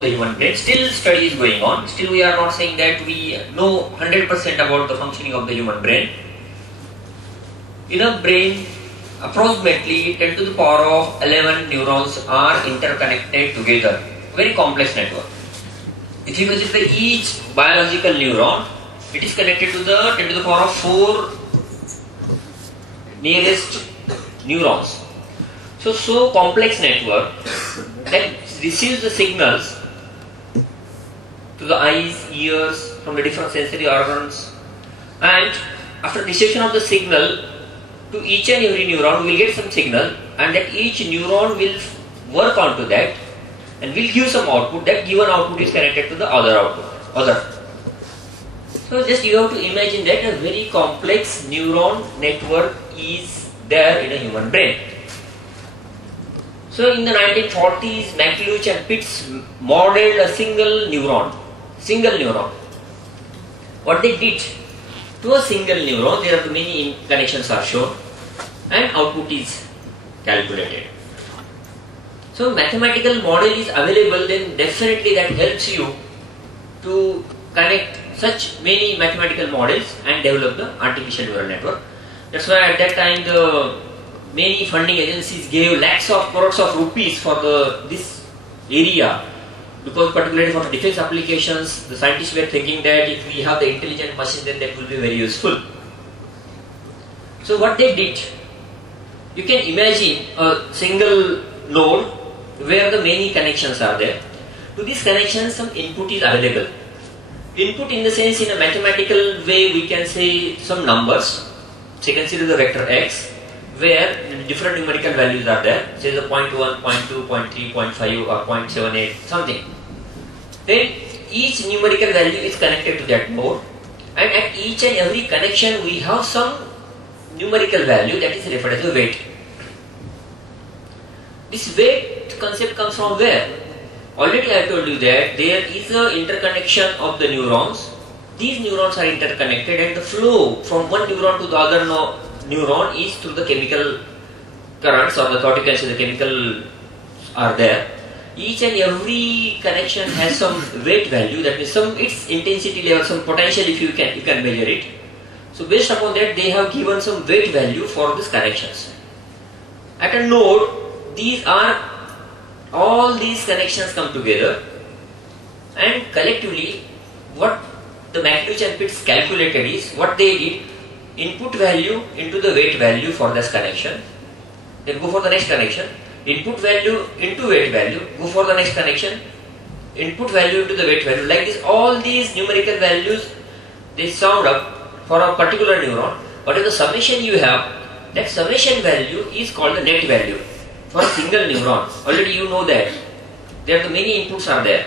the human brain. Still study is going on. Still we are not saying that we know 100% about the functioning of the human brain. In a brain, approximately 10 to the power of 11 neurons are interconnected together. Very complex network. If you consider each biological neuron, it is connected to the 10 to the power of 4 nearest neurons. So complex network that receives the signals to the eyes, ears, from the different sensory organs, and after reception of the signal to each and every neuron we will get some signal, and that each neuron will work onto that and will give some output. That given output is connected to the other. So just you have to imagine that a very complex neuron network is there in a human brain. So in the 1940s, McLeish and Pitts modeled a single neuron. What they did to a single neuron, there are many connections are shown, and output is calculated. So mathematical model is available, then definitely that helps you to connect such many mathematical models and develop the artificial neural network. That's why at that time the many funding agencies gave lakhs of crores of rupees for this area, because particularly for the defense applications, the scientists were thinking that if we have the intelligent machine, then that will be very useful. So what they did, you can imagine a single node where the many connections are there. To these connections, some input is available. Input in the sense, in a mathematical way, we can say some numbers. So consider the vector x, where different numerical values are there, say the 0.1, 0.2, 0.3, 0.5 or 0.78, something. Then each numerical value is connected to that node, and at each and every connection we have some numerical value that is referred as a weight. This weight concept comes from where? Already I told you that there is an interconnection of the neurons. These neurons are interconnected, and the flow from one neuron to the other neuron is through the chemical currents, or the corticals, the chemical are there. Each and every connection has some weight value, that means some its intensity level, some potential, if you can measure it. So based upon that, they have given some weight value for these connections. At a node, all these connections come together, and collectively what the McLeish and Pitts calculated is, what they did, input value into the weight value for this connection, then go for the next connection, input value into weight value, go for the next connection, input value into the weight value. Like this, all these numerical values, they sound up for a particular neuron. Whatever the summation you have, that summation value is called the net value for a single neuron. Already you know that there are the many inputs are there,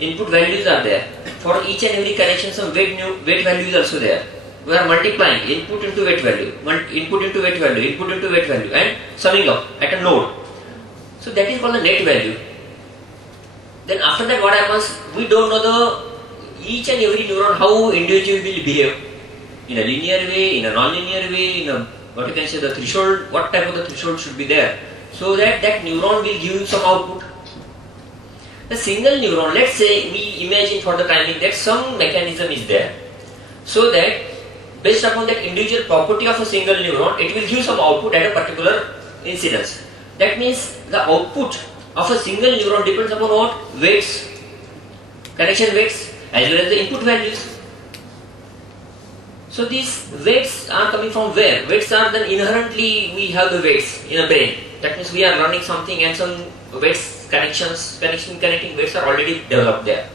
input values are there. For each and every connection, some weight value is also there. We are multiplying input into weight value, input into weight value, input into weight value, and summing up at a node. So that is called the net value. Then after that, what happens? We don't know each and every neuron how individual will behave, in a linear way, in a non-linear way, in a what you can say the threshold, what type of the threshold should be there, so that neuron will give some output. The single neuron, let's say we imagine for the timing that some mechanism is there, so that based upon that individual property of a single neuron, it will give some output at a particular incidence. That means the output of a single neuron depends upon what? Weights, connection weights, as well as the input values. So these weights are coming from where? Weights are then inherently, we have the weights in a brain. That means we are running something, and some weights, connecting weights are already developed there.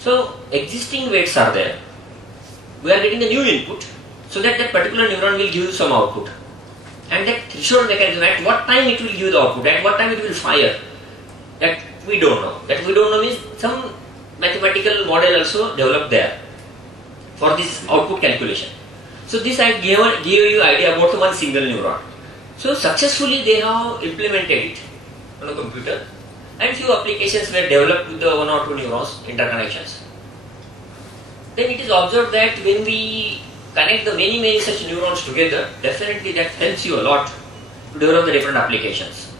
So existing weights are there. We are getting a new input, so that particular neuron will give some output. And that threshold mechanism, at what time it will give the output, at what time it will fire, that we don't know. That we don't know means some mathematical model also developed there for this output calculation. So this I gave you idea about the one single neuron. So successfully they have implemented it on a computer, and few applications were developed with the one or two neurons interconnections. Then it is observed that when we connect the many such neurons together, definitely that helps you a lot to develop the different applications.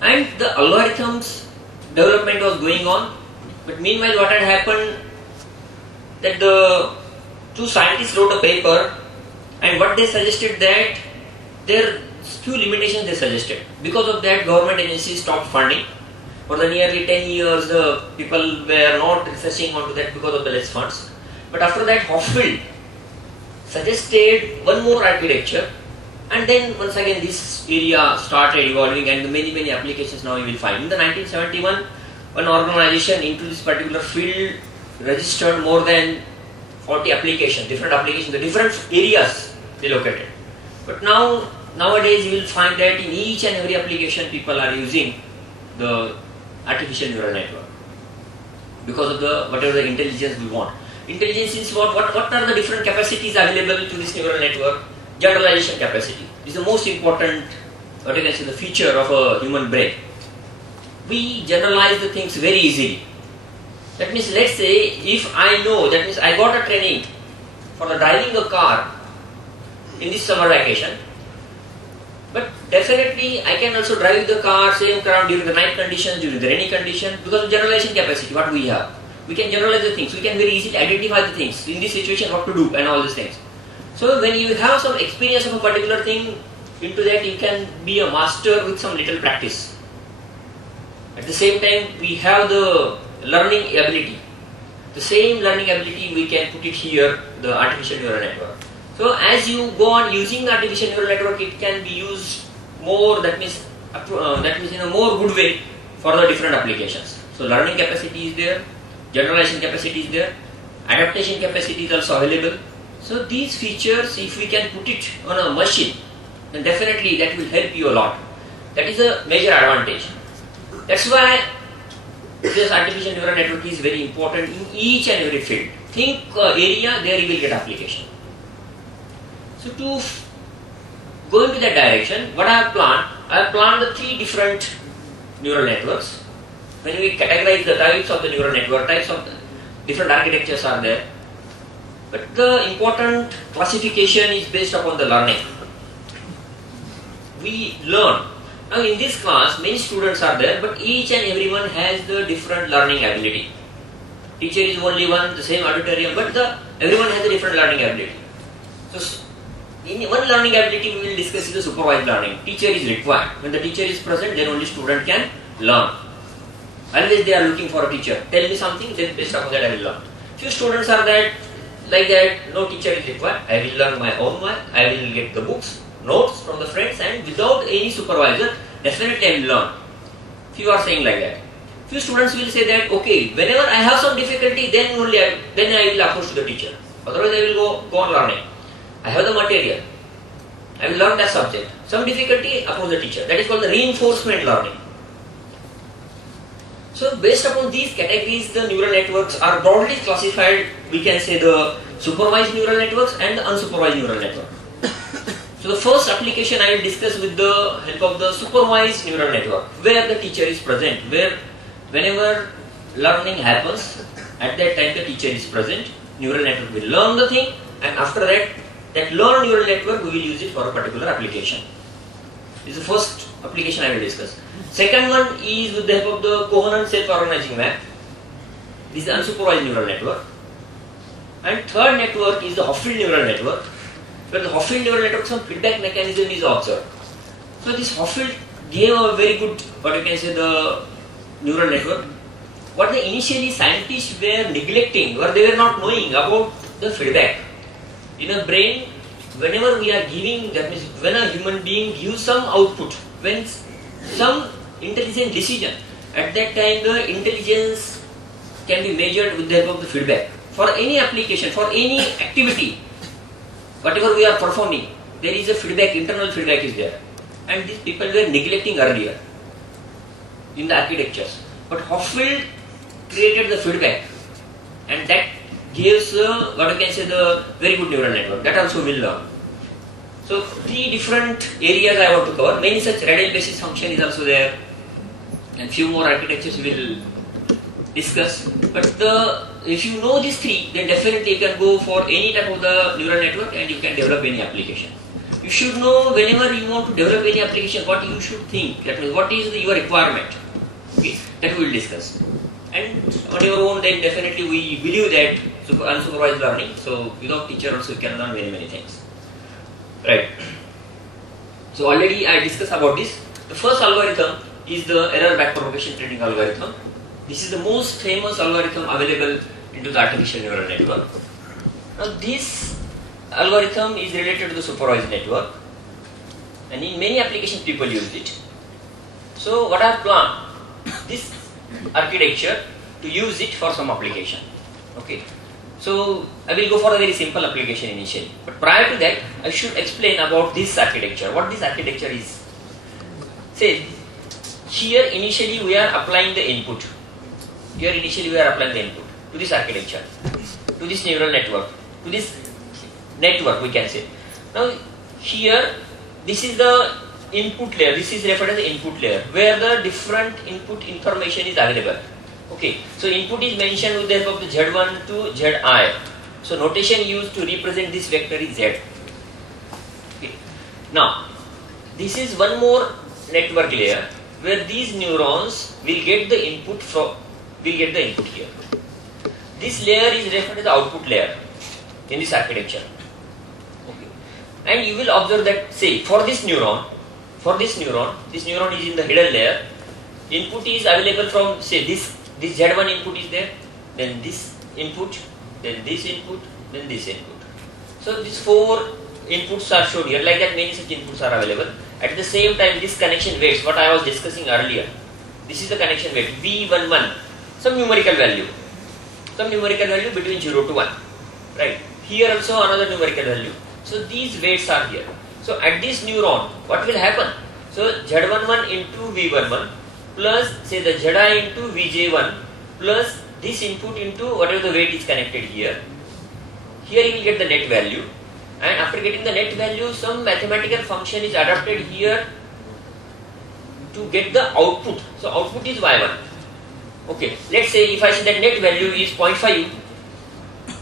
And the algorithms development was going on. But meanwhile, what had happened, that the two scientists wrote a paper, and what they suggested, that there are few limitations they suggested. Because of that, government agencies stopped funding. For the nearly 10 years, the people were not researching onto that because of the less funds. But after that, Hopfield suggested one more architecture, and then once again this area started evolving, and many applications now you will find. In the 1971, one organization into this particular field registered more than 40 applications, different applications, the different areas they located. But nowadays you will find that in each and every application people are using the artificial neural network because of the whatever the intelligence we want. Intelligence is what are the different capacities available to this neural network? Generalization capacity is the most important, what you can say, the feature of a human brain. We generalize the things very easily. That means, let's say, if I know, that means I got a training for the driving a car in this summer vacation, but definitely I can also drive the car same car during the night conditions, during the rainy condition, because of generalization capacity, what we have. We can generalize the things, we can very easily identify the things, in this situation what to do and all these things. So when you have some experience of a particular thing, into that you can be a master with some little practice. At the same time, we have the learning ability. The same learning ability we can put it here, the artificial neural network. So as you go on using the artificial neural network, it can be used more, that means in a more good way for the different applications. So learning capacity is there, generalization capacity is there, adaptation capacity is also available. So these features, if we can put it on a machine, then definitely that will help you a lot. That is a major advantage. That's why this artificial neural network is very important in each and every field. Think area, there you will get application. So to go into that direction, what I have planned the 3 different neural networks. When we categorize the types of the neural network, types of the different architectures are there. But the important classification is based upon the learning. We learn. Now in this class, many students are there, but each and everyone has the different learning ability. Teacher is only one, the same auditorium, but everyone has a different learning ability. So in one learning ability we will discuss is the supervised learning. Teacher is required. When the teacher is present, then only student can learn. Always they are looking for a teacher. Tell me something, then based upon that I will learn. Few students are like that, no teacher is required. I will learn my own way. I will get the books, notes from the friends, and without any supervisor, definitely I will learn. Few are saying like that. Few students will say that, okay, whenever I have some difficulty, then only I will approach to the teacher. Otherwise I will go on learning. I have the material. I will learn that subject. Some difficulty, approach the teacher. That is called the reinforcement learning. So based upon these categories, the neural networks are broadly classified. We can say the supervised neural networks and the unsupervised neural network. So the first application I will discuss with the help of the supervised neural network, where the teacher is present, where whenever learning happens, at that time the teacher is present, neural network will learn the thing, and after that, that learned neural network we will use it for a particular application. This is the first application I will discuss. Second one is with the help of the coherent self-organizing map. This is the unsupervised neural network. And third network is the Hopfield neural network, where the Hopfield neural network, some feedback mechanism is observed. So this Hopfield gave a very good, what you can say, the neural network. What the initially scientists were neglecting, or they were not knowing about the feedback. In a brain, whenever we are giving, that means when a human being gives some output, when some intelligent decision, at that time the intelligence can be measured with the help of the feedback. For any application, for any activity, whatever we are performing, there is a feedback, internal feedback is there. And these people were neglecting earlier in the architectures. But Hopfield created the feedback, and that gives what you can say the very good neural network. That also will learn. So 3 different areas I want to cover. Many such radial basis function is also there, and few more architectures we will discuss. But if you know these 3, then definitely you can go for any type of the neural network and you can develop any application. You should know whenever you want to develop any application what you should think. That means what is your requirement. Okay. That we will discuss. And on your own, then definitely we believe that unsupervised learning. So without teacher also you can learn many things. Right. So already I discussed about this. The first algorithm is the error backpropagation training algorithm. This is the most famous algorithm available into the artificial neural network. Now this algorithm is related to the supervised network, and in many applications people use it. So what I have planned, this architecture to use it for some application. Okay. So I will go for a very simple application initially. But prior to that, I should explain about this architecture. What this architecture is. Say, here initially we are applying the input. Here initially we are applying the input to this architecture, to this neural network, to this network we can say. Now here, this is the input layer. This is referred as the input layer, where the different input information is available. Okay, so input is mentioned with the help of the Z1 to Zi. So notation used to represent this vector is Z. Okay. Now, this is one more network layer where these neurons will get the input here. This layer is referred as the output layer in this architecture. Okay. And you will observe that, say, for this neuron is in the hidden layer. Input is available from, say, this Z1 input is there, then this input, then this input, then this input. So these four inputs are shown here. Like that, many such inputs are available. At the same time, this connection weights, what I was discussing earlier. This is the connection weight V11, some numerical value between 0 to 1. Right. Here also another numerical value. So these weights are here. So at this neuron, what will happen? So Z11 into V11 plus say the Zi into Vj1 plus this input into whatever the weight is connected here. Here you will get the net value, and after getting the net value, some mathematical function is adapted here to get the output. So output is Y1. Okay, let's say if I say that net value is 0.5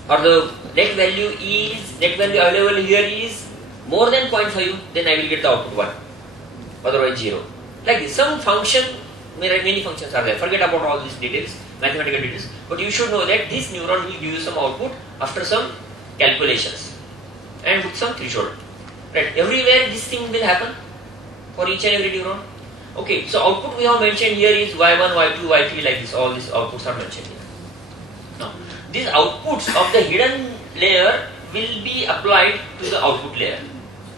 or the net value available here is more than 0.5, then I will get the output 1, otherwise 0. Like this, some function, many functions are there. Forget about all these details, mathematical details. But you should know that this neuron will give you some output after some calculations and with some threshold. Right? Everywhere this thing will happen for each and every neuron. Okay, so output we have mentioned here is Y1, Y2, Y3, like this. All these outputs are mentioned here. Now, these outputs of the hidden layer will be applied to the output layer.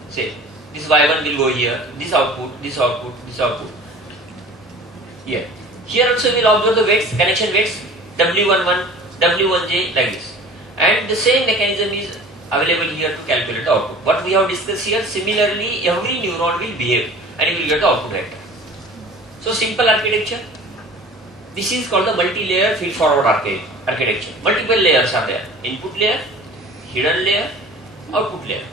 Say, this Y1 will go here, this output, this output, this output. Here. Here also we will observe the weights, connection weights, W11, W1j, like this. And the same mechanism is available here to calculate the output. What we have discussed here, similarly every neuron will behave and you will get the output vector. So simple architecture. This is called the multi-layer feed-forward architecture. Multiple layers are there. Input layer, hidden layer, output layer.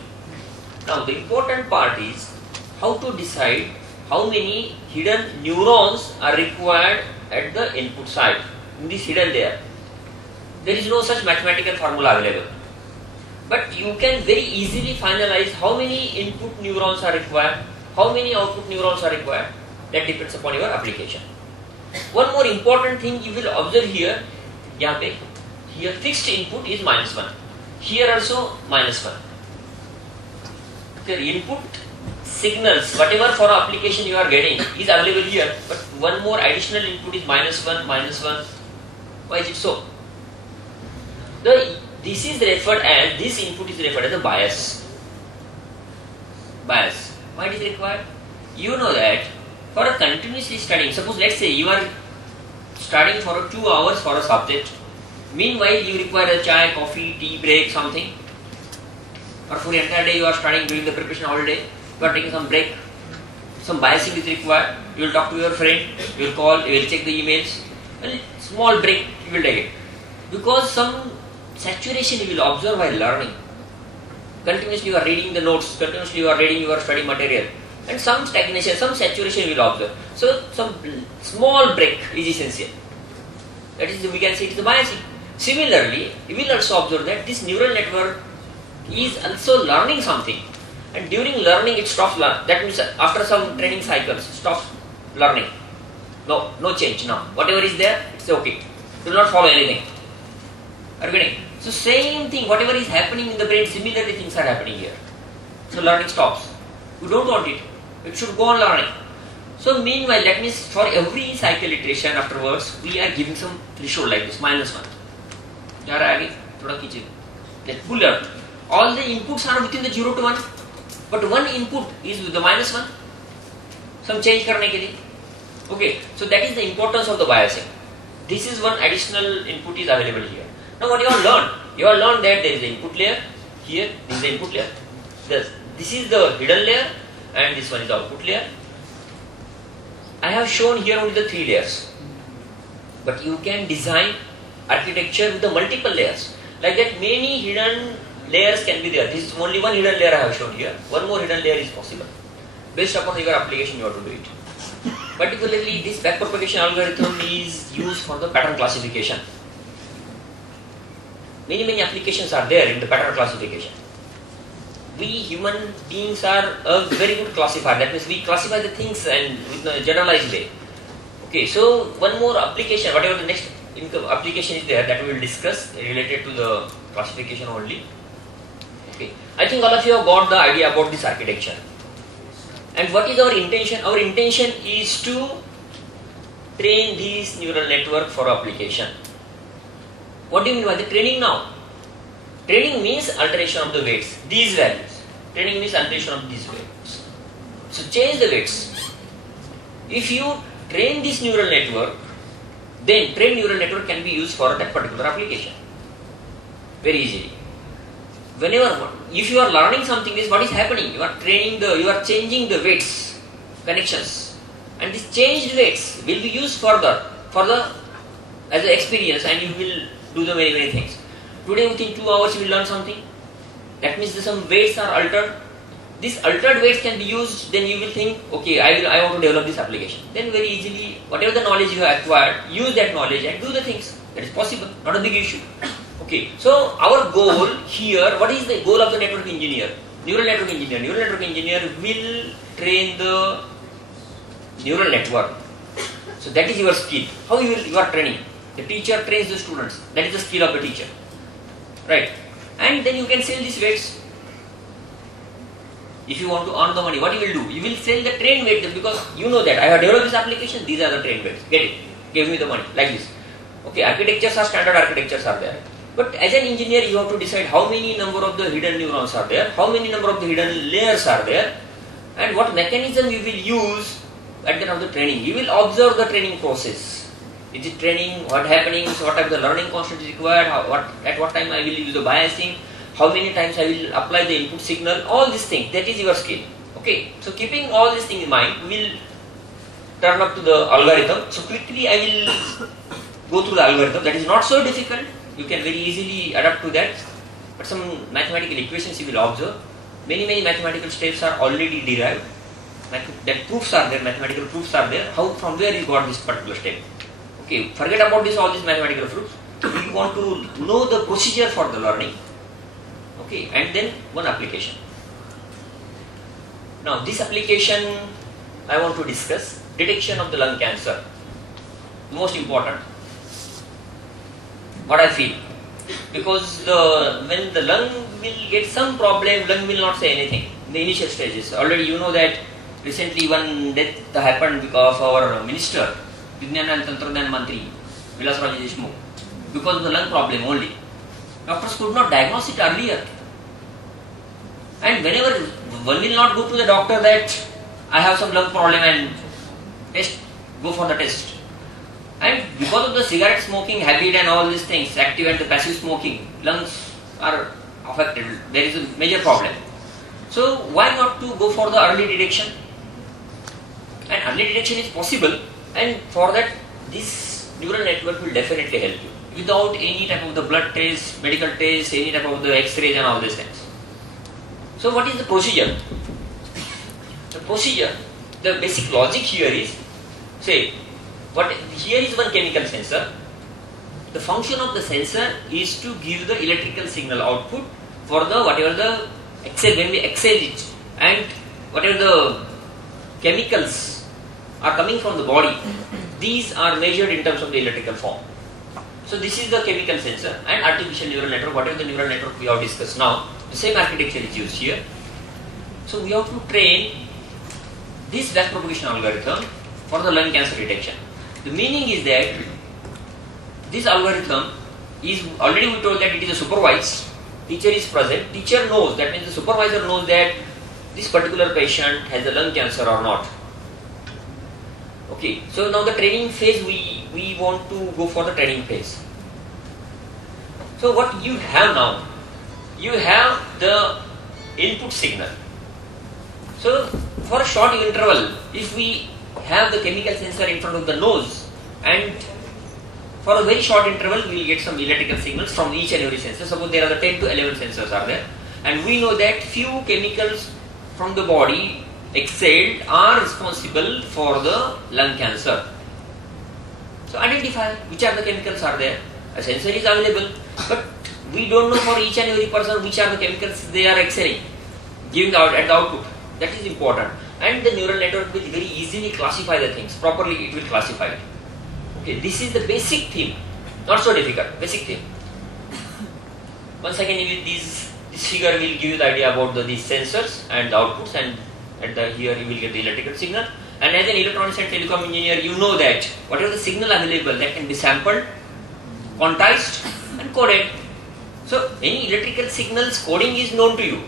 Now the important part is how to decide how many hidden neurons are required at the input side in this hidden layer. There is no such mathematical formula available. But you can very easily finalize how many input neurons are required, how many output neurons are required. That depends upon your application. One more important thing you will observe here, here fixed input is -1. Here also -1. Okay, input signals, whatever for application you are getting is available here, but one more additional input is -1, -1. Why is it so? This input is referred as a bias. Bias. Why it is required? You know that for a continuously studying, suppose let's say you are studying for 2 hours for a subject. Meanwhile, you require a chai, coffee, tea break, something. Or for the entire day you are studying, doing the preparation all day. You are taking some break. Some biasing is required. You will talk to your friend. You will call. You will check the emails. Well, small break you will take it, because some saturation you will observe while learning. Continuously you are reading the notes. Continuously you are reading your study material. And some stagnation, some saturation we will observe. So some small break is essential. That is, we can say it is the biasing. Similarly, you will also observe that this neural network is also learning something, and during learning it stops learning. That means after some training cycles, it stops learning. No change now. Whatever is there, it's okay. It will not follow anything. Are you getting? So same thing, whatever is happening in the brain, similarly things are happening here. So learning stops. We don't want it. It should go on learning. So meanwhile, that means for every cycle iteration afterwards, we are giving some threshold like this, -1. That pull up. All the inputs are within the 0 to 1, but one input is with the -1. Some change karne ke liye. Okay, so that is the importance of the biasing. This is one additional input is available here. Now what you have learned? You have learned that there is the input layer, here this is the input layer. This is the hidden layer and this one is the output layer. I have shown here only the 3 layers. But you can design architecture with the multiple layers. Like that many hidden layers can be there. This is only one hidden layer I have shown here. One more hidden layer is possible. Based upon your application you have to do it. Particularly this backpropagation algorithm is used for the pattern classification. Many applications are there in the pattern classification. We human beings are a very good classifier. That means we classify the things and with a generalized way. Okay, so one more application, whatever the next application is there that we will discuss related to the classification only. Okay, I think all of you have got the idea about this architecture. And what is our intention? Our intention is to train this neural network for application. What do you mean by the training now? Training means alteration of the weights, these values. Training means alteration of these weights. So change the weights. If you train this neural network, then trained neural network can be used for that particular application very easily. If you are learning something, this what is happening? You are changing the weights, connections, and these changed weights will be used further as an experience, and you will do the many things. Today within 2 hours you will learn something. That means some weights are altered. These altered weights can be used. Then you will think, okay, I want to develop this application. Then very easily, whatever the knowledge you have acquired, use that knowledge and do the things. That is possible, not a big issue. Okay, so our goal here, what is the goal of the network engineer? Neural network engineer. Neural network engineer will train the neural network. So that is your skill. How you are training? The teacher trains the students. That is the skill of the teacher. Right? And then you can sell these weights. If you want to earn the money, what you will do? You will sell the trained weights because you know that I have developed this application, these are the trained weights. Get it? Give me the money. Like this. Okay, architectures are standard architectures are there. But as an engineer, you have to decide how many number of the hidden neurons are there, how many number of the hidden layers are there, and what mechanism you will use at the end of the training. You will observe the training process. Is it training? What happening? So what type of the learning constant is required? At what time I will use the biasing? How many times I will apply the input signal? All these things. That is your skill. Okay. So keeping all these things in mind, we will turn up to the algorithm. So quickly I will go through the algorithm. That is not so difficult. You can very easily adapt to that. But some mathematical equations you will observe. Many mathematical steps are already derived. That proofs are there. Mathematical proofs are there. From where you got this particular step? Okay, forget about all these mathematical proofs. We want to know the procedure for the learning. Okay, and then one application. Now this application I want to discuss, detection of the lung cancer. Most important. What I feel. Because when the lung will get some problem, lung will not say anything in the initial stages. Already you know that recently one death happened because of our minister, Vigyan and Tantrodyan Mantri, Vilasraj Deshmukh, because of the lung problem only. Doctors could not diagnose it earlier. And whenever one will not go to the doctor that I have some lung problem and go for the test. And because of the cigarette smoking habit and all these things, active and the passive smoking, lungs are affected. There is a major problem. So why not to go for the early detection? And early detection is possible, and for that this neural network will definitely help you without any type of the blood test, medical test, any type of the X-rays and all these things. So what is the procedure? The procedure, the basic logic here is, say, here is one chemical sensor. The function of the sensor is to give the electrical signal output for the whatever the when we exhale it, and whatever the chemicals are coming from the body, these are measured in terms of the electrical form. So this is the chemical sensor and artificial neural network, whatever the neural network we have discussed now, the same architecture is used here. So we have to train this backpropagation algorithm for the lung cancer detection. The meaning is that this algorithm is already we told that it is a supervised, teacher is present, teacher knows, that means the supervisor knows that this particular patient has a lung cancer or not. Okay, so now the training phase, we want to go for the training phase. So what you have now, you have the input signal. So for a short interval, if we have the chemical sensor in front of the nose, and for a very short interval we will get some electrical signals from each and every sensor. Suppose there are the 10 to 11 sensors are there, and we know that few chemicals from the body exhaled are responsible for the lung cancer. So identify which are the chemicals are there. A sensor is available, but we don't know for each and every person which are the chemicals they are exhaling, giving out at the output. That is important, and the neural network will very easily classify the things properly. It will classify it. Okay, this is the basic theme, not so difficult. Basic theme. Once again, this figure will give you the idea about these sensors and the outputs, and at the here you will get the electrical signal. And as an electronics and telecom engineer, you know that whatever the signal available, that can be sampled, quantized, and coded. So any electrical signals coding is known to you.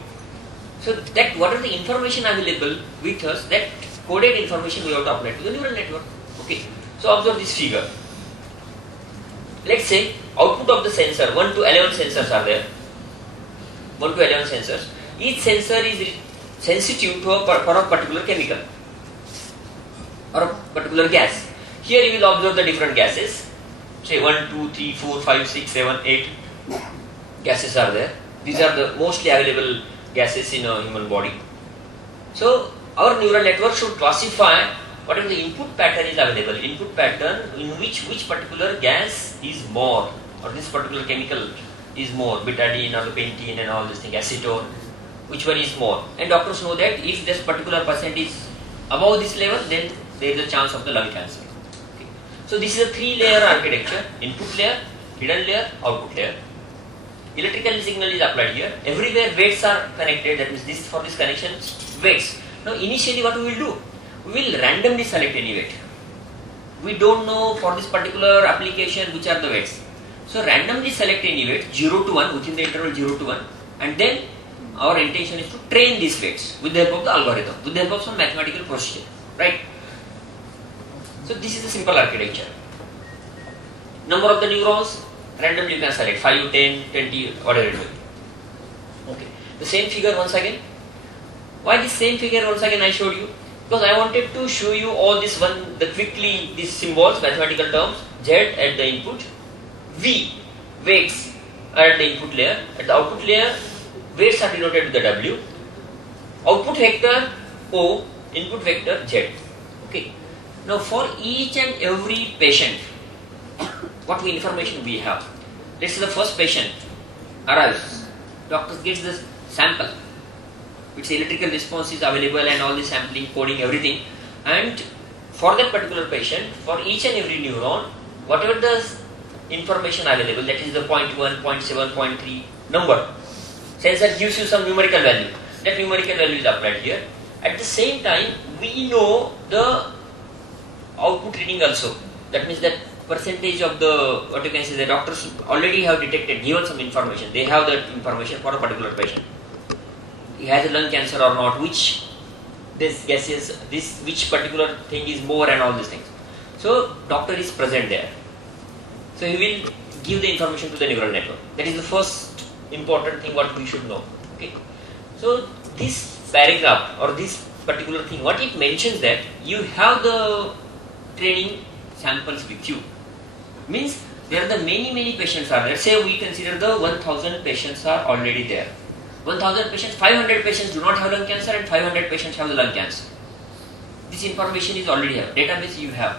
So that what are the information available with us, that coded information we have to apply to the neural network. Okay. So observe this figure. Let's say output of the sensor, 1 to 11 sensors are there. 1 to 11 sensors. Each sensor is sensitive to for a particular chemical or a particular gas. Here you will observe the different gases. Say 1, 2, 3, 4, 5, 6, 7, 8 gases are there. These are the mostly available gases in a human body. So our neural network should classify whatever the input pattern is available, input pattern in which particular gas is more, or this particular chemical is more, betadine or the pentene and all this thing, acetone, which one is more. And doctors know that if this particular percent is above this level, then there is a chance of the lung cancer. Okay. So this is a 3-layer architecture: input layer, hidden layer, output layer. Electrical signal is applied here. Everywhere weights are connected, that means this for this connection weights. Now initially what we will do? We will randomly select any weight. We don't know for this particular application which are the weights. So randomly select any weight 0 to 1 within the interval 0 to 1, and then our intention is to train these weights with the help of the algorithm, with the help of some mathematical procedure, right? So this is the simple architecture. Number of the neurons, randomly you can select 5, 10, 20, whatever it will be. Okay. The same figure once again. Why this same figure once again I showed you? Because I wanted to show you all this one, these symbols, mathematical terms. Z at the input, V, weights are at the input layer, at the output layer, weights are denoted with the W, output vector O, input vector Z. Okay. Now for each and every patient, what information we have? Let's say the first patient arrives, doctor gets the sample, its electrical response is available and all the sampling, coding, everything, and for that particular patient, for each and every neuron, whatever the information available, that is the 0.1, 0.7, 0.3 number, sensor gives you some numerical value, that numerical value is applied here. At the same time, we know the output reading also, that means that percentage of the, what you can say, the doctors already have detected, given some information, they have that information for a particular patient. He has a lung cancer or not, which this gases, which particular thing is more and all these things. So doctor is present there. So he will give the information to the neural network. That is the first important thing what we should know. Okay. So this paragraph or this particular thing, what it mentions that you have the training samples with you. Means there are the many patients are there. Say we consider the 1000 patients are already there. 1000 patients, 500 patients do not have lung cancer and 500 patients have the lung cancer. This information is already here, database you have.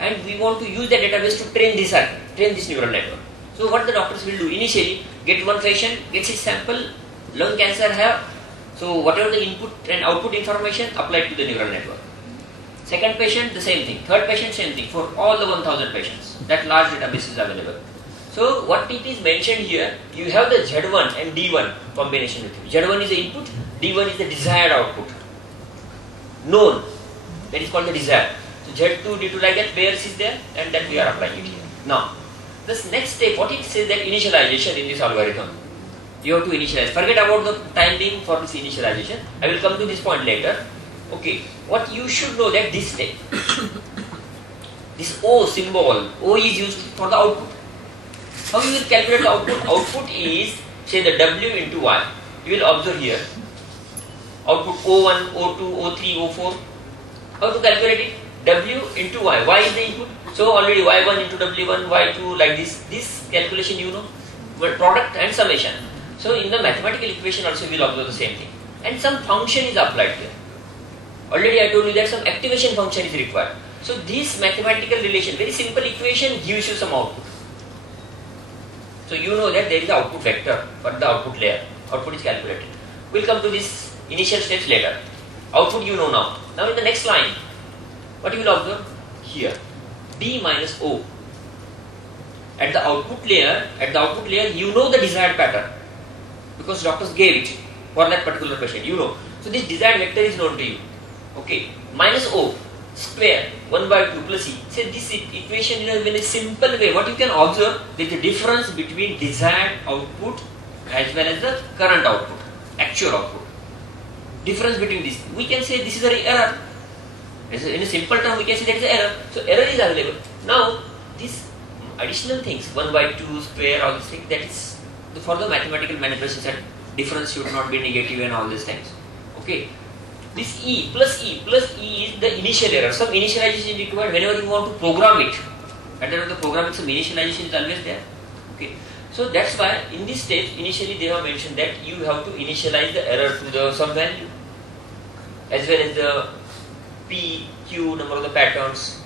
And we want to use the database to train this neural network. So what the doctors will do, initially get one patient, gets his sample, lung cancer have, so whatever the input and output information applied to the neural network. Second patient, the same thing. Third patient, same thing. For all the 1000 patients, that large database is available. So what it is mentioned here, you have the Z1 and D1 combination with you. Z1 is the input, D1 is the desired output. Known, that is called the desired. So Z2, D2 like that, pairs is there, and then we are applying it here. Now, this next step, what it says that initialization in this algorithm. You have to initialize. Forget about the time being for this initialization. I will come to this point later. Okay, what you should know that this step, this O symbol, O is used for the output. How you will calculate the output? Output is, say, the W into Y. You will observe here. Output O1, O2, O3, O4. How to calculate it? W into Y. Y is the input. So already Y1 into W1, Y2 like this. This calculation you know. But product and summation. So in the mathematical equation also we will observe the same thing. And some function is applied here. Already I told you that some activation function is required. So this mathematical relation, very simple equation gives you some output. So you know that there is output vector for the output layer. Output is calculated. We will come to this initial steps later. Output you know now. Now in the next line, what you will observe? Here, D minus O. At the output layer, you know the desired pattern. Because doctors gave it for that particular patient, you know. So this desired vector is known to you. Okay, minus O square 1 by 2 plus E. Say this equation in a very simple way. What you can observe, there is a difference between desired output as well as the current output, actual output. Difference between this. We can say this is an error. In a simple term, we can say there is an error. So error is available. Now these additional things, 1 by 2 square, all these things, that is for the mathematical manipulations, that difference should not be negative and all these things. Okay. This E plus E is the initial error. Some initialization is required whenever you want to program it. At the end of the program, some initialization is always there. Okay. So that's why in this stage, initially they have mentioned that you have to initialize the error to the some value, as well as the P, Q, number of the patterns,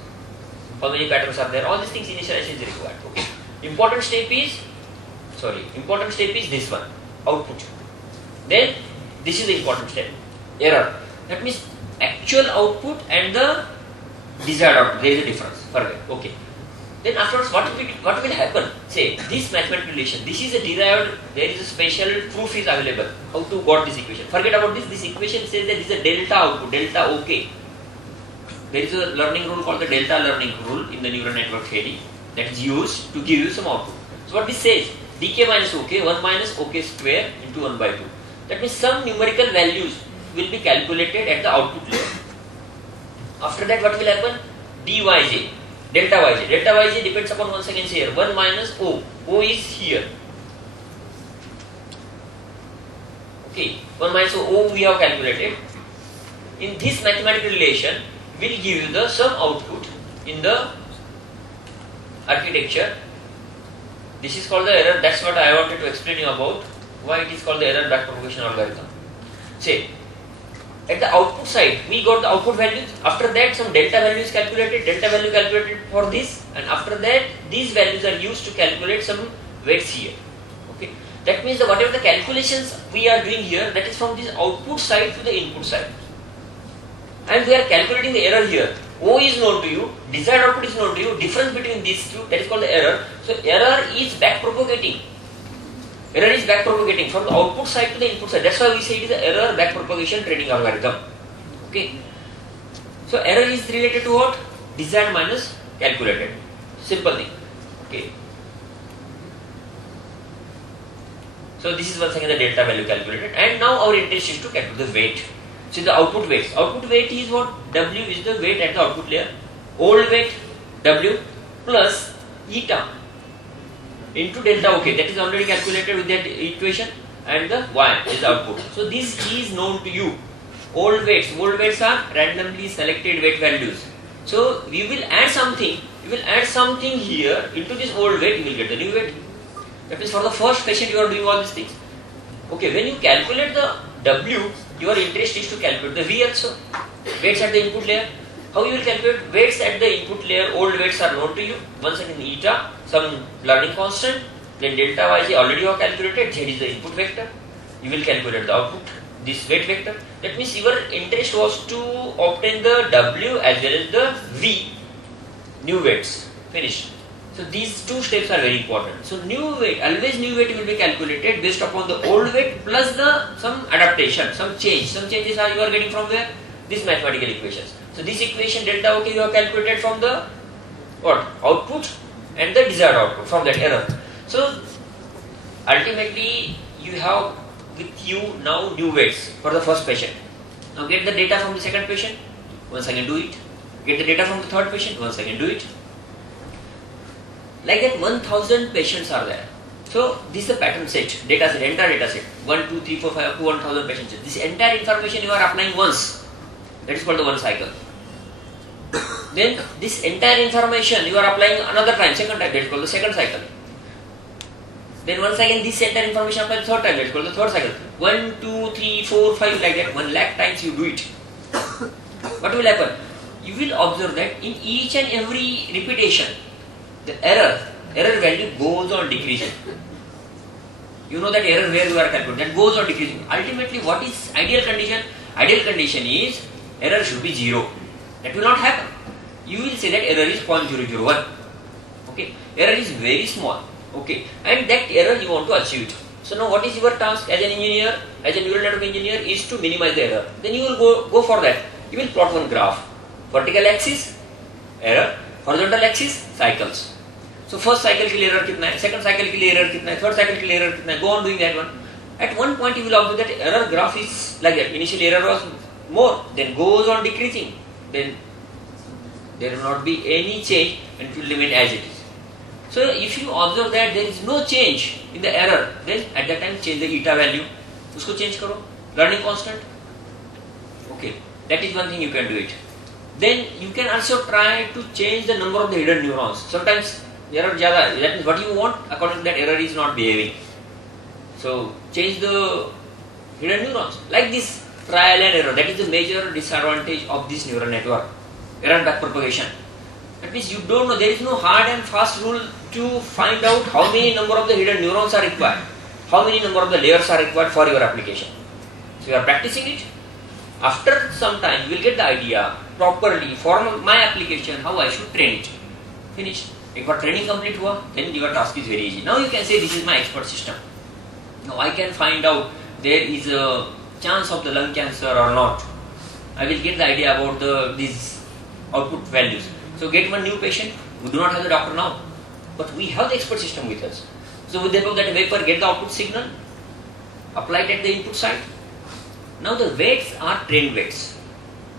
how many patterns are there. All these things initialization is required. Okay. Important step is this one, output. Then this is the important step, error. That means actual output and the desired output, there is a difference. Okay. Then afterwards, what will happen? Say this mathematical relation. This is a derived. There is a special proof is available. How to got this equation? Forget about this. This equation says that this is a delta output. Delta OK. There is a learning rule called the delta learning rule in the neural network theory that is used to give you some output. So what this says? Dk minus OK, 1 minus OK square into 1 by 2. That means some numerical values will be calculated at the output layer. After that, what will happen? Dyj, delta yj. Delta yj depends upon, once again here, 1 minus O. O is here. Okay, 1 minus O we have calculated. In this mathematical relation, will give you the some output in the architecture. This is called the error. That's what I wanted to explain you about. Why it is called the error backpropagation algorithm. Say, at the output side, we got the output values. After that, some delta value is calculated. Delta value calculated for this, and after that, these values are used to calculate some weights here. Okay, that means that whatever the calculations we are doing here, that is from this output side to the input side, and we are calculating the error here. O is known to you, desired output is known to you. Difference between these two, that is called the error. So error is backpropagating. Error is backpropagating from the output side to the input side. That's why we say it is the error backpropagation training algorithm. Okay. So error is related to what? Desired minus calculated. Simple thing. Okay. So this is once again the delta value calculated, and now our interest is to calculate the weight. So the output weights. Output weight is what? W is the weight at the output layer. Old weight W plus eta into delta OK. That is already calculated with that equation, and the Y is the output. So this is known to you. Old weights. Old weights are randomly selected weight values. So we will add something. You will add something here into this old weight. You will get the new weight. That means for the first patient you are doing all these things. Okay. When you calculate the W, your interest is to calculate the V also. Weights at the input layer. How you will calculate weights at the input layer? Old weights are known to you. Once again, eta, some learning constant, then delta yj already you have calculated. Z is the input vector. You will calculate the output. this weight vector. That means your interest was to obtain the W as well as the V, new weights. Finished. So these two steps are very important. So new weight, always new weight will be calculated based upon the old weight plus some adaptation, some change. Some changes are you are getting from where? These mathematical equations. So this equation delta OK you have calculated from the what? Output and the desired output from that error. So ultimately you have with you now new weights for the first patient. Now get the data from the second patient, once again do it. Get the data from the third patient, once again do it. Like that 1000 patients are there. So this is the pattern set, data set, entire data set. 1, 2, 3, 4, 5 up to 1000 patients. This entire information you are applying once. That is called the one cycle. Then this entire information you are applying another time, second time, that is called the second cycle. Then once again this entire information applied third time, that is called the third cycle. 1, 2, 3, 4, 5 like that, 1 lakh times you do it. What will happen? You will observe that in each and every repetition, the error value goes on decreasing. You know that error where you are calculating, that goes on decreasing. Ultimately what is ideal condition? Ideal condition is error should be 0. That will not happen. You will say that error is 0.001. Okay, error is very small. Okay, and that error you want to achieve it. So now what is your task as an engineer, as a neural network engineer, is to minimize the error. Then you will go for that. You will plot one graph. Vertical axis, error. Horizontal axis, cycles. So first cycle के लिए error कितना है, second cycle के लिए error कितना है, third cycle के लिए error कितना है. Go on doing that one. At one point you will observe that error graph is like that. Initially error was more, then goes on decreasing. Then there will not be any change and it will remain as it is. So if you observe that there is no change in the error, then at that time change the eta value. उसको change करो. Learning constant. Okay, that is one thing you can do it. Then you can also try to change the number of the hidden neurons. Sometimes error ज़्यादा, that means what you want according to that error is not behaving. So change the hidden neurons. Like this trial and error, that is the major disadvantage of this neural network. Error back propagation. That means you don't know, there is no hard and fast rule to find out how many number of the hidden neurons are required, how many number of the layers are required for your application. So you are practicing it. After some time you will get the idea properly for my application how I should train it. Finished. If your training complete हुआ, then your task is very easy. Now you can say this is my expert system. Now I can find out there is a chance of the lung cancer or not. I will get the idea about these output values. So get one new patient. We do not have the doctor now, but we have the expert system with us. So with the help of that vapor, get the output signal, apply it at the input side. Now the weights are trained weights.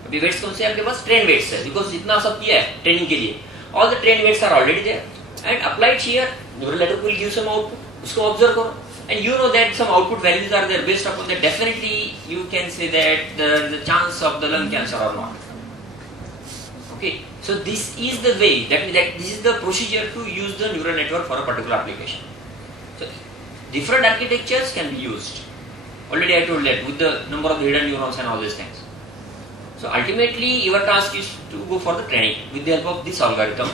अभी weights कौन से आपके पास? Trained weights है, because इतना सब किया है training के लिए. All the trained weights are already there and applied here. Neural network will give some output. उसको observe करो. And you know that some output values are there. Based upon that, definitely you can say that the chance of the lung cancer or not. Okay, so this is the way, that this is the procedure to use the neural network for a particular application. So different architectures can be used. Already I told that with the number of hidden neurons and all these things. So ultimately your task is to go for the training with the help of this algorithm.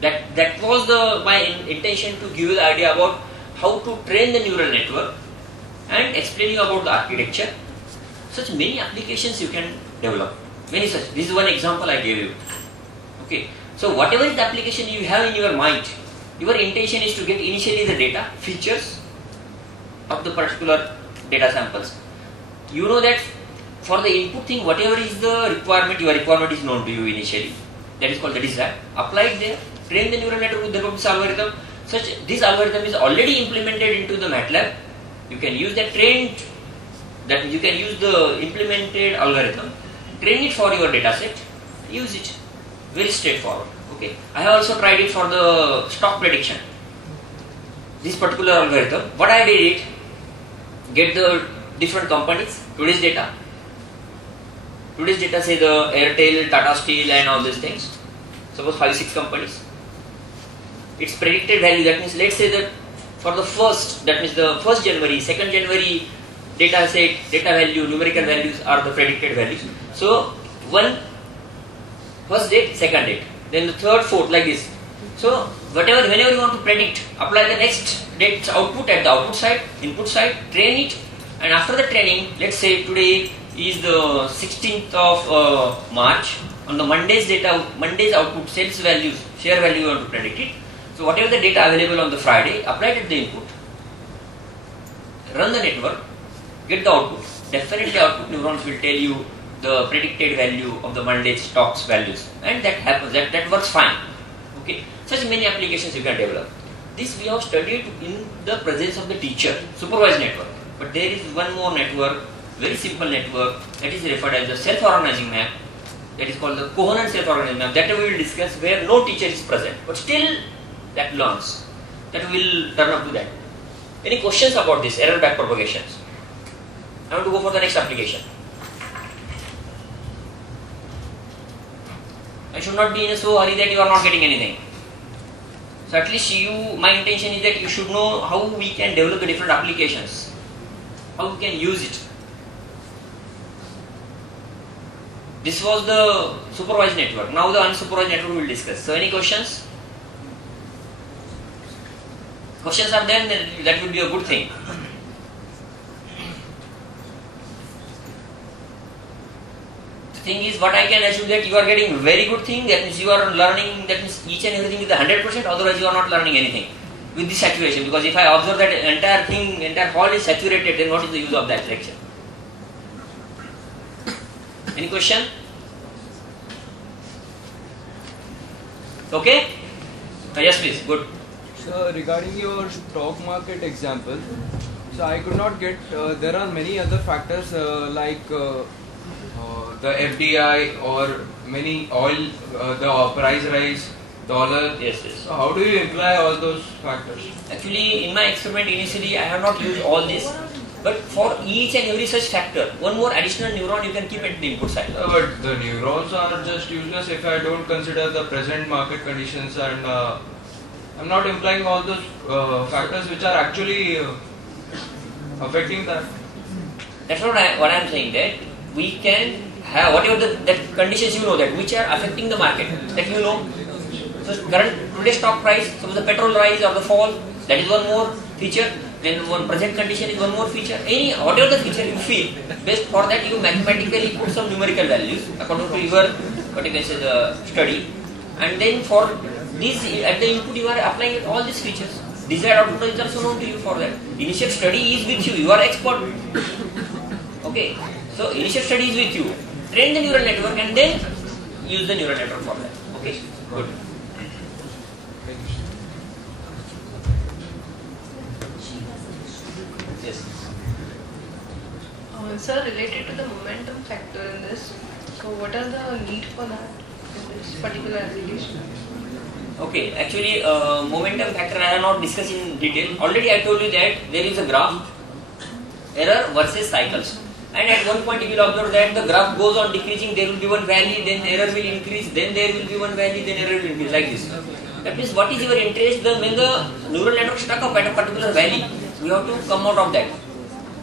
That was my intention, to give you the idea about how to train the neural network and explain you about the architecture. Such many applications you can develop. Many such. This is one example I gave you. Okay. So whatever is the application you have in your mind, your intention is to get initially the data, features of the particular data samples. You know that for the input thing, whatever is the requirement, your requirement is known to you initially. That is called the design. Apply it there. Train the neural network with the help of this algorithm. This algorithm is already implemented into the MATLAB. You can use that trained, that means you can use the implemented algorithm, train it for your data set, use it. Very straightforward. Okay. I have also tried it for the stock prediction. This particular algorithm, what I did it, get the different companies, today's data. Today's data, say the Airtel, Tata Steel and all these things. Suppose 5-6 companies. Its predicted value, that means let's say that for the first, that means the 1st January, 2nd January data set, data value, numerical values are the predicted values. So one first date, second date, then the third, fourth, like this. So whenever you want to predict, apply the next date's output at the output side, input side, train it, And after the training, let's say today is the 16th of March. On the Monday's output, sales values, share value, you want to predict it. So whatever the data available on the Friday, apply it at the input, run the network, get the output. Definitely output neurons will tell you the predicted value of the Monday's stocks values, and that happens, that works fine. Okay, such many applications you can develop. This we have studied in the presence of the teacher, supervised network. But there is one more network, very simple network, that is referred as the self-organizing map. That is called the Cohen self-organizing map. That we will discuss, where no teacher is present, but still that learns. That we will turn up to that. Any questions about this error back propagations? I want to go for the next application. I should not be in a so hurry that you are not getting anything. So at least my intention is that you should know how we can develop the different applications, how we can use it. This was the supervised network. Now the unsupervised network we will discuss. So any questions? Questions are there, then that would be a good thing. The thing is, what I can assume that you are getting very good thing, that means you are learning, that means each and everything is 100%, otherwise you are not learning anything with this saturation. Because if I observe that entire hall is saturated, then what is the use of that lecture? Any question? Okay? Yes, please. Good. So regarding your stock market example, so I could not get, there are many other factors like the FDI or many oil, the price rise, dollar. Yes. So how do you imply all those factors? Actually, in my experiment initially I have not used all this, but for each and every such factor, one more additional neuron you can keep at the input side. But the neurons are just useless if I don't consider the present market conditions, and I'm not implying all those factors which are actually affecting that. That's what I'm saying, that we can have whatever that conditions you know, that which are affecting the market, that you know. So today's stock price, suppose the petrol rise or the fall, that is one more feature. Then one present condition is one more feature. Whatever the feature you feel, based for that you mathematically put some numerical values according to your the study, and then for this at the input you are applying all these features. Desired output is also known to you for that. Initial study is with you are expert. Okay, so initial study is with you. Train the neural network and then use the neural network for that. Okay, good. Yes. Sir, related to the momentum factor in this, so what are the need for that in this particular application? Okay, actually momentum factor I have not discussed in detail. Already I told you that there is a graph, error versus cycles. And at one point you will observe that the graph goes on decreasing, there will be one value, then error will increase, then there will be one value, then error will increase, like this. That means what is your interest, then when the neural network stuck up at a particular value, we have to come out of that.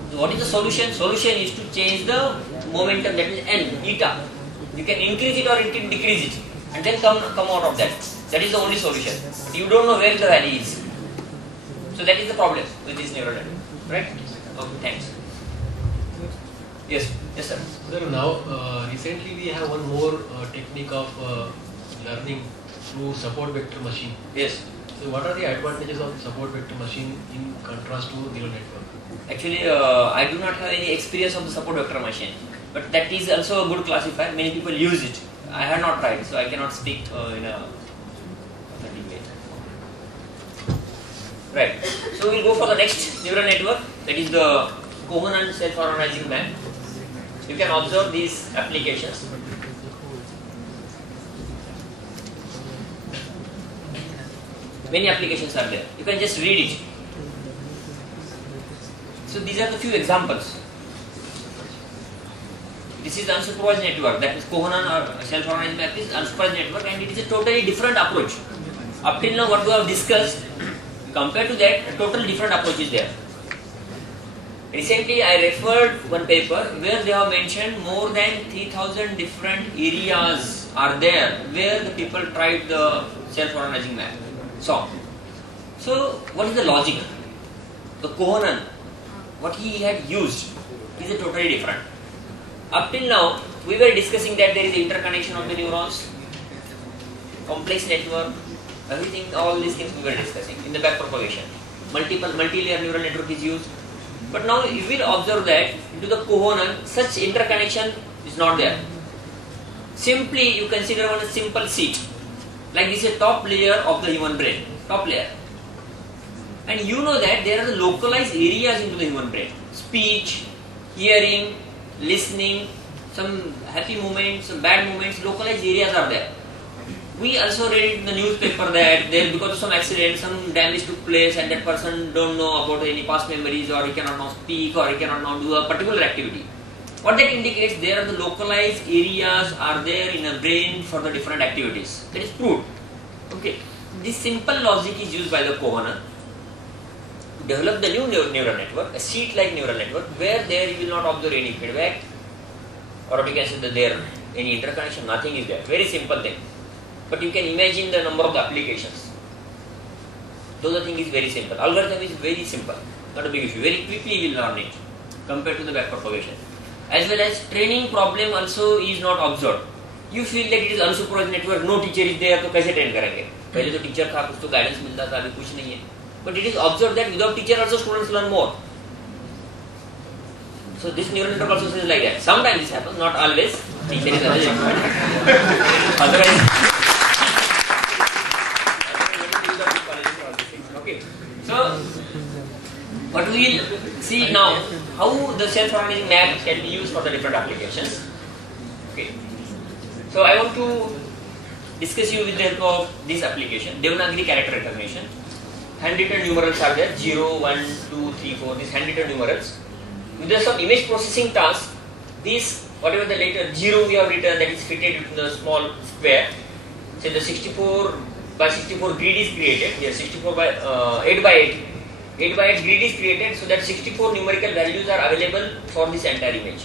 So what is the solution? Solution is to change the momentum, that is n, eta. You can increase it or you can decrease it, and then come out of that. That is the only solution. You don't know where the value is. So that is the problem with this neural network, right? Okay, thanks. Yes, sir. Sir, now recently we have one more technique of learning through support vector machine. Yes. So what are the advantages of support vector machine in contrast to neural network? Actually, I do not have any experience of the support vector machine, but that is also a good classifier. Many people use it. I have not tried, so I cannot speak in a authentic way. Right. So we will go for the next neural network, that is the Cohen self-organizing map. You can observe these applications. Many applications are there. You can just read it. So these are the few examples. This is the unsupervised network, that is Cohen or self-organized map is unsupervised network, and it is a totally different approach. Up till now what we have discussed, compared to that, a totally different approach is there. Recently I referred one paper where they have mentioned more than 3,000 different areas are there where the people tried the self-organizing map. So what is the logic? The Cohen, what he had used is a totally different. Up till now, we were discussing that there is interconnection of the neurons, complex network, everything, all these things we were discussing in the back propagation. Multi-layer neural network is used. But now you will observe that into the cohonent, such interconnection is not there. Simply you consider one a simple seat, like this is a top layer of the human brain, top layer. And you know that there are the localized areas into the human brain. Speech, hearing, listening, some happy moments, some bad moments, localized areas are there. We also read in the newspaper that there, because of some accident, some damage took place and that person don't know about any past memories, or he cannot now speak, or he cannot now do a particular activity. What that indicates, there are the localized areas are there in a brain for the different activities. That is proved. Okay. This simple logic is used by the cohonent to develop the new neural network, a seat-like neural network, where there you will not observe any feedback, or you can say that there any interconnection, nothing is there. Very simple thing. But you can imagine the number of the applications. So the thing is very simple. Algorithm is very simple, not a big issue. Very quickly you will learn it compared to the back propagation. As well as training problem also is not observed. You feel that it is unsupervised network, no teacher is there, तो कैसे train करेंगे? पहले तो teacher था, कुछ तो guidance मिलता था, अभी कुछ नहीं है. But it is observed that without teacher also students learn more. So this neural network also is like that. Sometimes this happens, not always. Teacher is always required. Otherwise. Okay. So what we will see now, how the self-organizing map can be used for the different applications. Okay. So I want to discuss you with the help of this application, Devanagari character recognition. Handwritten numerals are there, 0, 1, 2, 3, 4, these handwritten numerals. With some image processing task, this, whatever the letter 0 we have written, that is fitted into the small square. Say the 64 by 64 grid is created, here 64 by 8 by 8 by 8 grid is created, so that 64 numerical values are available for this entire image.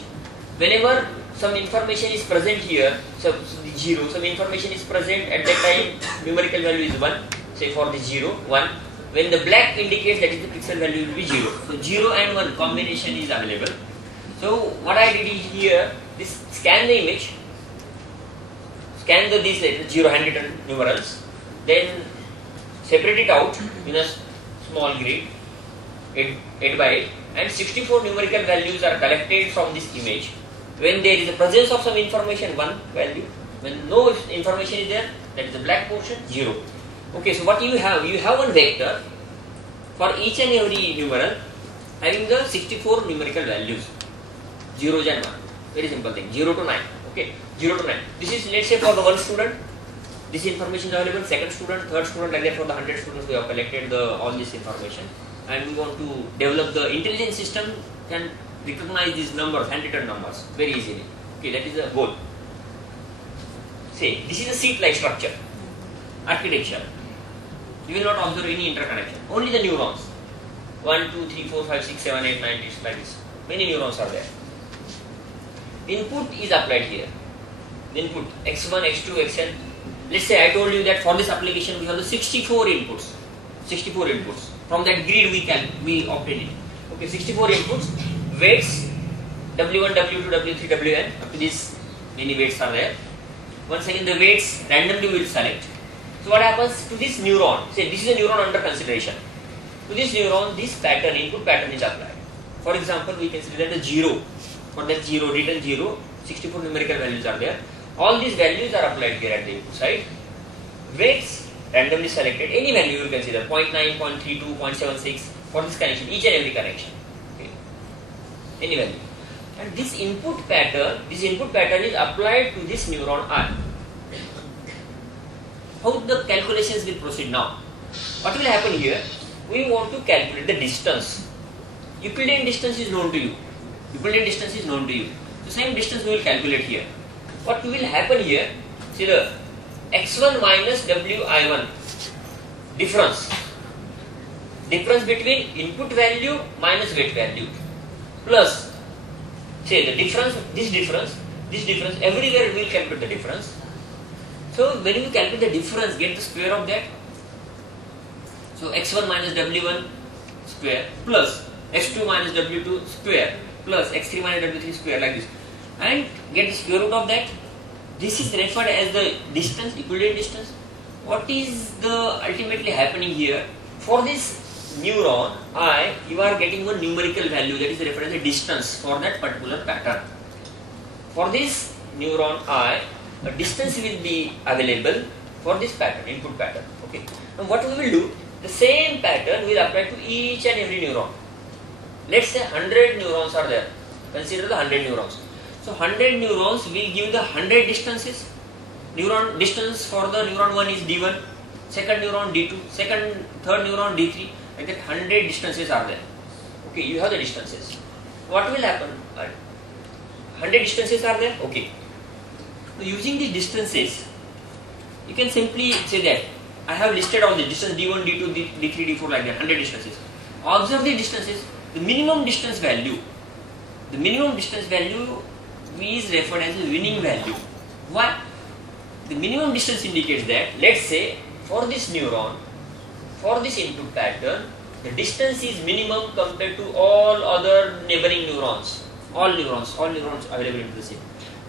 Whenever some information is present here, so the 0, some information is present at that time, numerical value is 1, say for the 0, 1. When the black indicates that is the pixel value will be 0. So 0 and 1 combination is available. So what I did is here, this scan the image, scan these letters, 0 handwritten numerals, then separate it out in a small grid, 8 by 8, and 64 numerical values are collected from this image. When there is a presence of some information, 1 value. When no information is there, that is the black portion, 0. Okay, so what you have one vector for each and every numeral having the 64 numerical values, 0s and 1. Very simple thing, 0 to 9. Okay, 0 to 9. This is, let's say, for the one student, this information is available, second student, third student, like that for the 100 students we have collected all this information, and we want to develop the intelligent system can recognize these numbers, handwritten numbers, very easily. Okay, that is the goal. Say, this is a seat-like structure, architecture. You will not observe any interconnection, only the neurons. 1, 2, 3, 4, 5, 6, 7, 8, 9, like this. Many neurons are there. Input is applied here. Input x1, x2, xn. Let's say I told you that for this application we have the 64 inputs. 64 inputs. From that grid we obtain it. Okay, 64 inputs. Weights W1, W2, W3, Wn. Up to this many weights are there. Once again the weights randomly we will select. So what happens to this neuron? Say this is a neuron under consideration. To this neuron, this pattern, input pattern is applied. For example, we consider the 0. For that 0, written 0, 64 numerical values are there. All these values are applied here at the input side. Weights randomly selected, any value you will consider, 0.9, 0.32, 0.76 for this connection, each and every connection. Okay. Any value. And this input pattern is applied to this neuron R. How the calculations will proceed now? What will happen here? We want to calculate the distance. Euclidean distance is known to you. The same distance we will calculate here. What will happen here? See the x1 minus wi1 difference between input value minus weight value plus say the difference, this difference everywhere we will calculate the difference. So when you calculate the difference, get the square of that. So x1 minus w1 square plus x2 minus w2 square plus x3 minus w3 square, like this, and get the square root of that. This is referred as the distance, equivalent distance. What is the ultimately happening here? For this neuron I, you are getting one numerical value, that is referred as the distance for that particular pattern. For this neuron I, a distance will be available for this pattern, input pattern. Okay. Now what we will do, the same pattern will apply to each and every neuron. Let's say 100 neurons are there. Consider the 100 neurons. So 100 neurons will give the 100 distances. Neuron distance for the neuron 1 is D1, second neuron D2, third neuron D3, like that 100 distances are there. Okay, you have the distances. What will happen? 100 distances are there? Okay. So using these distances, you can simply say that I have listed all the distance D1, D2, D3, D4, like that, 100 distances. Observe the distances. The minimum distance value is referred as the winning value. Why? The minimum distance indicates that, let's say, for this neuron, for this input pattern, the distance is minimum compared to all other neighboring neurons. All neurons available into the same.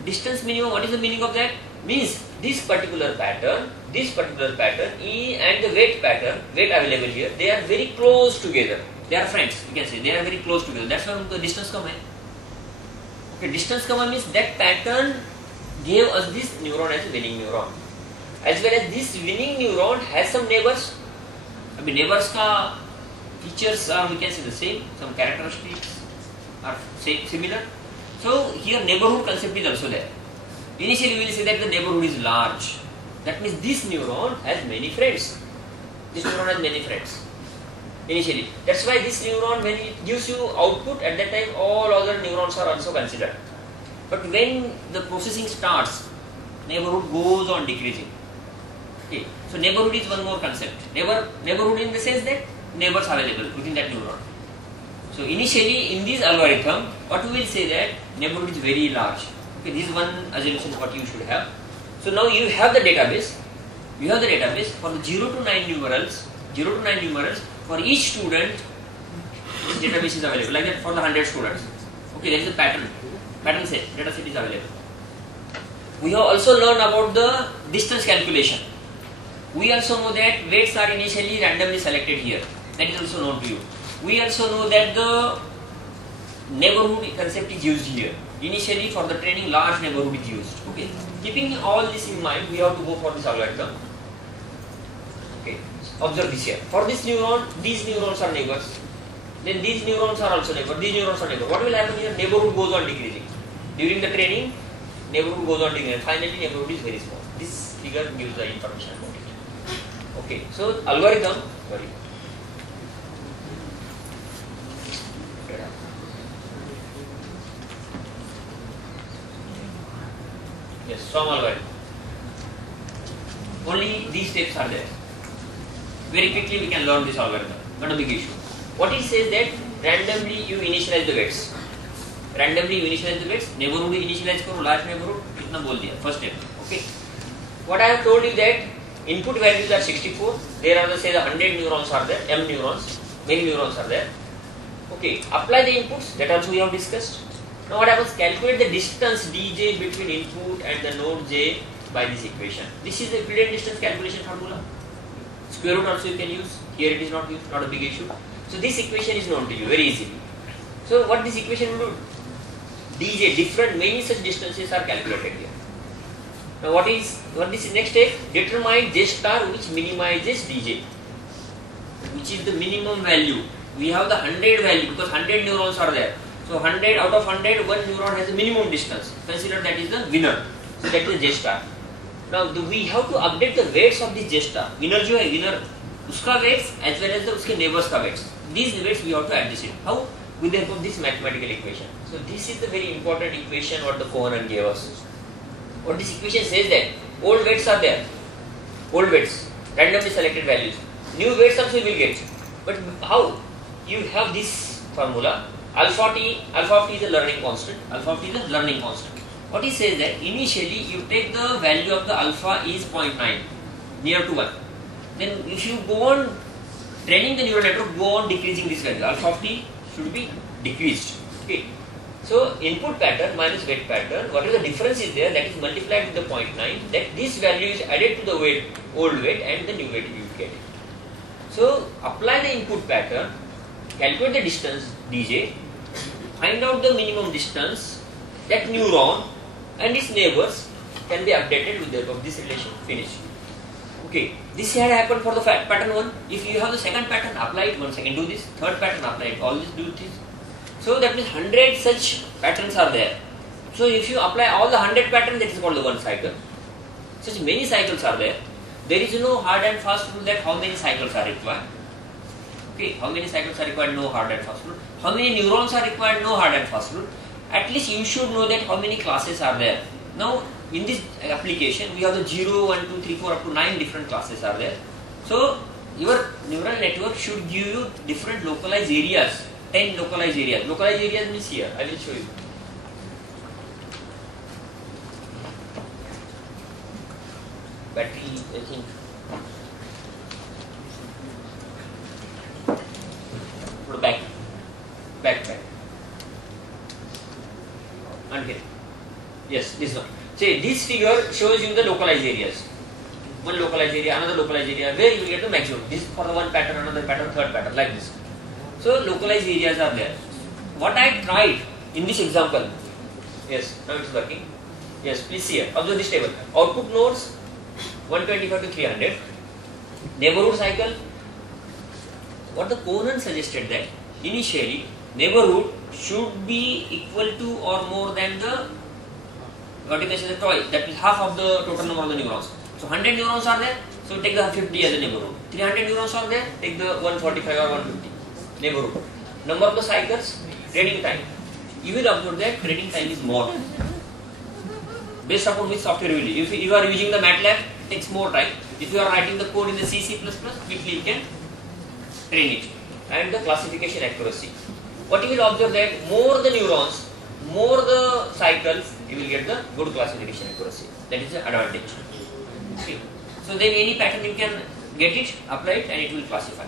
Distance minimum, what is the meaning of that? Means this particular pattern E and the weight pattern, weight available here, they are very close together. They are friends, you can say, they are very close together. That's why the distance comma. Okay, distance comma means that pattern gave us this neuron as a winning neuron. As well as this winning neuron has some neighbors. I mean, neighbors ka features are, we can say, the same, some characteristics are similar. So here neighborhood concept is also there. Initially we will say that the neighborhood is large. That means this neuron has many friends. This neuron has many friends. Initially. That's why this neuron, when it gives you output, at that time all other neurons are also considered. But when the processing starts, neighborhood goes on decreasing. Okay. So neighborhood is one more concept. Neighborhood in the sense that neighbors are available within that neuron. So initially in this algorithm, what we will say that neighborhood is very large. Okay, this is one assumption what you should have. So now you have the database. You have the database for the 0 to 9 numerals. 0 to 9 numerals for each student. This database is available like that for the 100 students. Okay, there is a pattern. Pattern set, data set is available. We have also learned about the distance calculation. We also know that weights are initially randomly selected here. That is also known to you. We also know that the neighborhood concept is used here. Initially for the training, large neighborhood is used. Okay. Keeping all this in mind, we have to go for this algorithm. Okay. Observe this here. For this neuron, these neurons are neighbors. Then these neurons are also neighbors. These neurons are neighbors. What will happen here? Neighborhood goes on decreasing. During the training, neighborhood goes on decreasing. Finally, neighborhood is very small. This figure gives the information about it. Okay. So algorithm. Sorry. Yes, from algorithm. Only these steps are there. Very quickly we can learn this algorithm. Not a big issue. What it says that randomly you initialize the weights. Randomly you initialize the weights. Neighborhood initialize karo, large neighborhood. Itna bol diya. First step. Okay. What I have told you that input values are 64. There are the say the 100 neurons are there. M neurons. Many neurons are there. Okay. Apply the inputs. That also we have discussed. Now what happens? Calculate the distance dj between input and the node j by this equation. This is the equivalent distance calculation formula. Square root also you can use. Here it is not used, not a big issue. So this equation is known to you very easily. So what this equation will do? dj, different many such distances are calculated here. Now what is next step? Determine j star which minimizes dj, which is the minimum value. We have the 100 value because 100 neurons are there. So 100 out of 100, one neuron has a minimum distance. Consider that is the winner. So that is J star. Now we have to update the weights of this J star. Winner जो है winner, उसका weights as well as the उसके neighbors का weights. These weights we have to adjust it. How? With the help of this mathematical equation. So this is the very important equation what the Cohen gave us. What this equation says that old weights are there. Old weights, randomly selected values. New weights also you will get. But how? You have this formula. Alpha t is a learning constant. Alpha t is a learning constant. What he says that initially you take the value of the alpha is 0.9 near to 1. Then if you go on training the neural network, go on decreasing this value. Alpha t should be decreased. Okay. So input pattern minus weight pattern, whatever the difference is there, that is multiplied with the 0.9, that this value is added to the weight, old weight and the new weight you will get it. So apply the input pattern, calculate the distance dj, find out the minimum distance, that neuron and its neighbors can be updated with the help of this relation, finish. Okay, this had happened for the pattern 1. If you have the second pattern, apply it, 1 second, do this, third pattern, apply it, all this, do this. So that means 100 such patterns are there. So if you apply all the 100 patterns, that is called the one cycle. Such many cycles are there. There is no hard and fast rule that how many cycles are required. Okay, how many cycles are required, no hard and fast rule. How many neurons are required, no hard and fast rule. At least you should know that how many classes are there. Now in this application, we have the 0, 1, 2, 3, 4 up to 9 different classes are there. So your neural network should give you different localized areas, 10 localized areas. Localized areas means here, I will show you. Battery, I think. Back. And here. Yes, this one. See, this figure shows you the localized areas. One localized area, another localized area, where you will get the maximum. This for the one pattern, another pattern, third pattern, like this. So localized areas are there. What I tried in this example, yes, now it's working. Yes, please see here. Observe this table. Output nodes 125 to 300. Neighborhood cycle. What the Conan suggested that initially neighborhood should be equal to or more than the vertical twice. That is half of the total number of the neurons. So 100 neurons are there. So take the 50 as a neighborhood. 300 neurons are there. Take the 145 or 150 neighborhood. Number of the cycles, training time. You will observe that training time is more. Based upon which software you will use. If you are using the MATLAB, it takes more time. If you are writing the code in the C++, quickly you can train it. And the classification accuracy. What you will observe that more the neurons, more the cycles, you will get the good classification accuracy. That is the advantage. Okay. So then any pattern you can get it, apply it, and it will classify.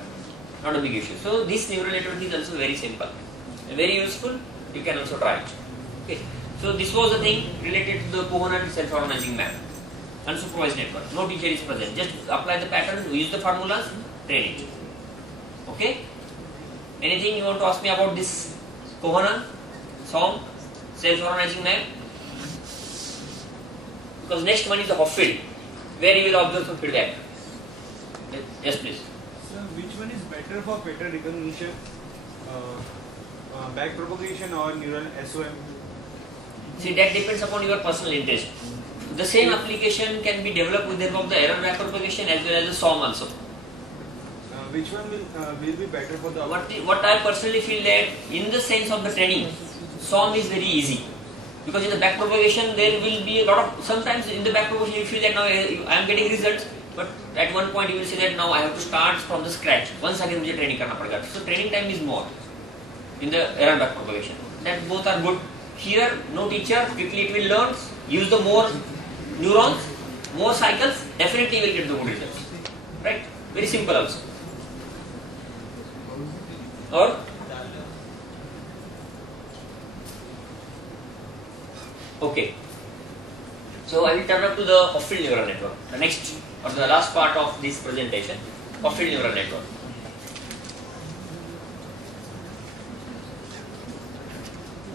Not a big issue. So this neural network is also very simple, very useful. You can also try it. Okay. So this was the thing related to the Cohen self-organizing map. Unsupervised network. No teacher is present. Just apply the pattern, use the formulas, train it. Okay. Anything you want to ask me about this Cohen song, self-organizing map? Because next one is the Hopfield, where you will observe some feedback. Yes, please. So, which one is better for pattern recognition? Back propagation or neural SOM? See, that depends upon your personal interest. The same application can be developed with the help of the error back propagation as well as the SOM also. Which one will be better for the... What I personally feel that in the sense of the training, SOM is very easy. Because in the back propagation there will be a lot of, sometimes in the back propagation you feel that now I am getting results, but at one point you will see that now I have to start from the scratch. Once again मुझे training करना पड़ेगा. So training time is more in the error back propagation. That both are good. Here no teacher, quickly it will learn, use the more neurons, more cycles, definitely you will get the good results. Right? Very simple also. Or okay. So I will turn up to the Hopfield neural network. The next or the last part of this presentation, Hopfield neural network.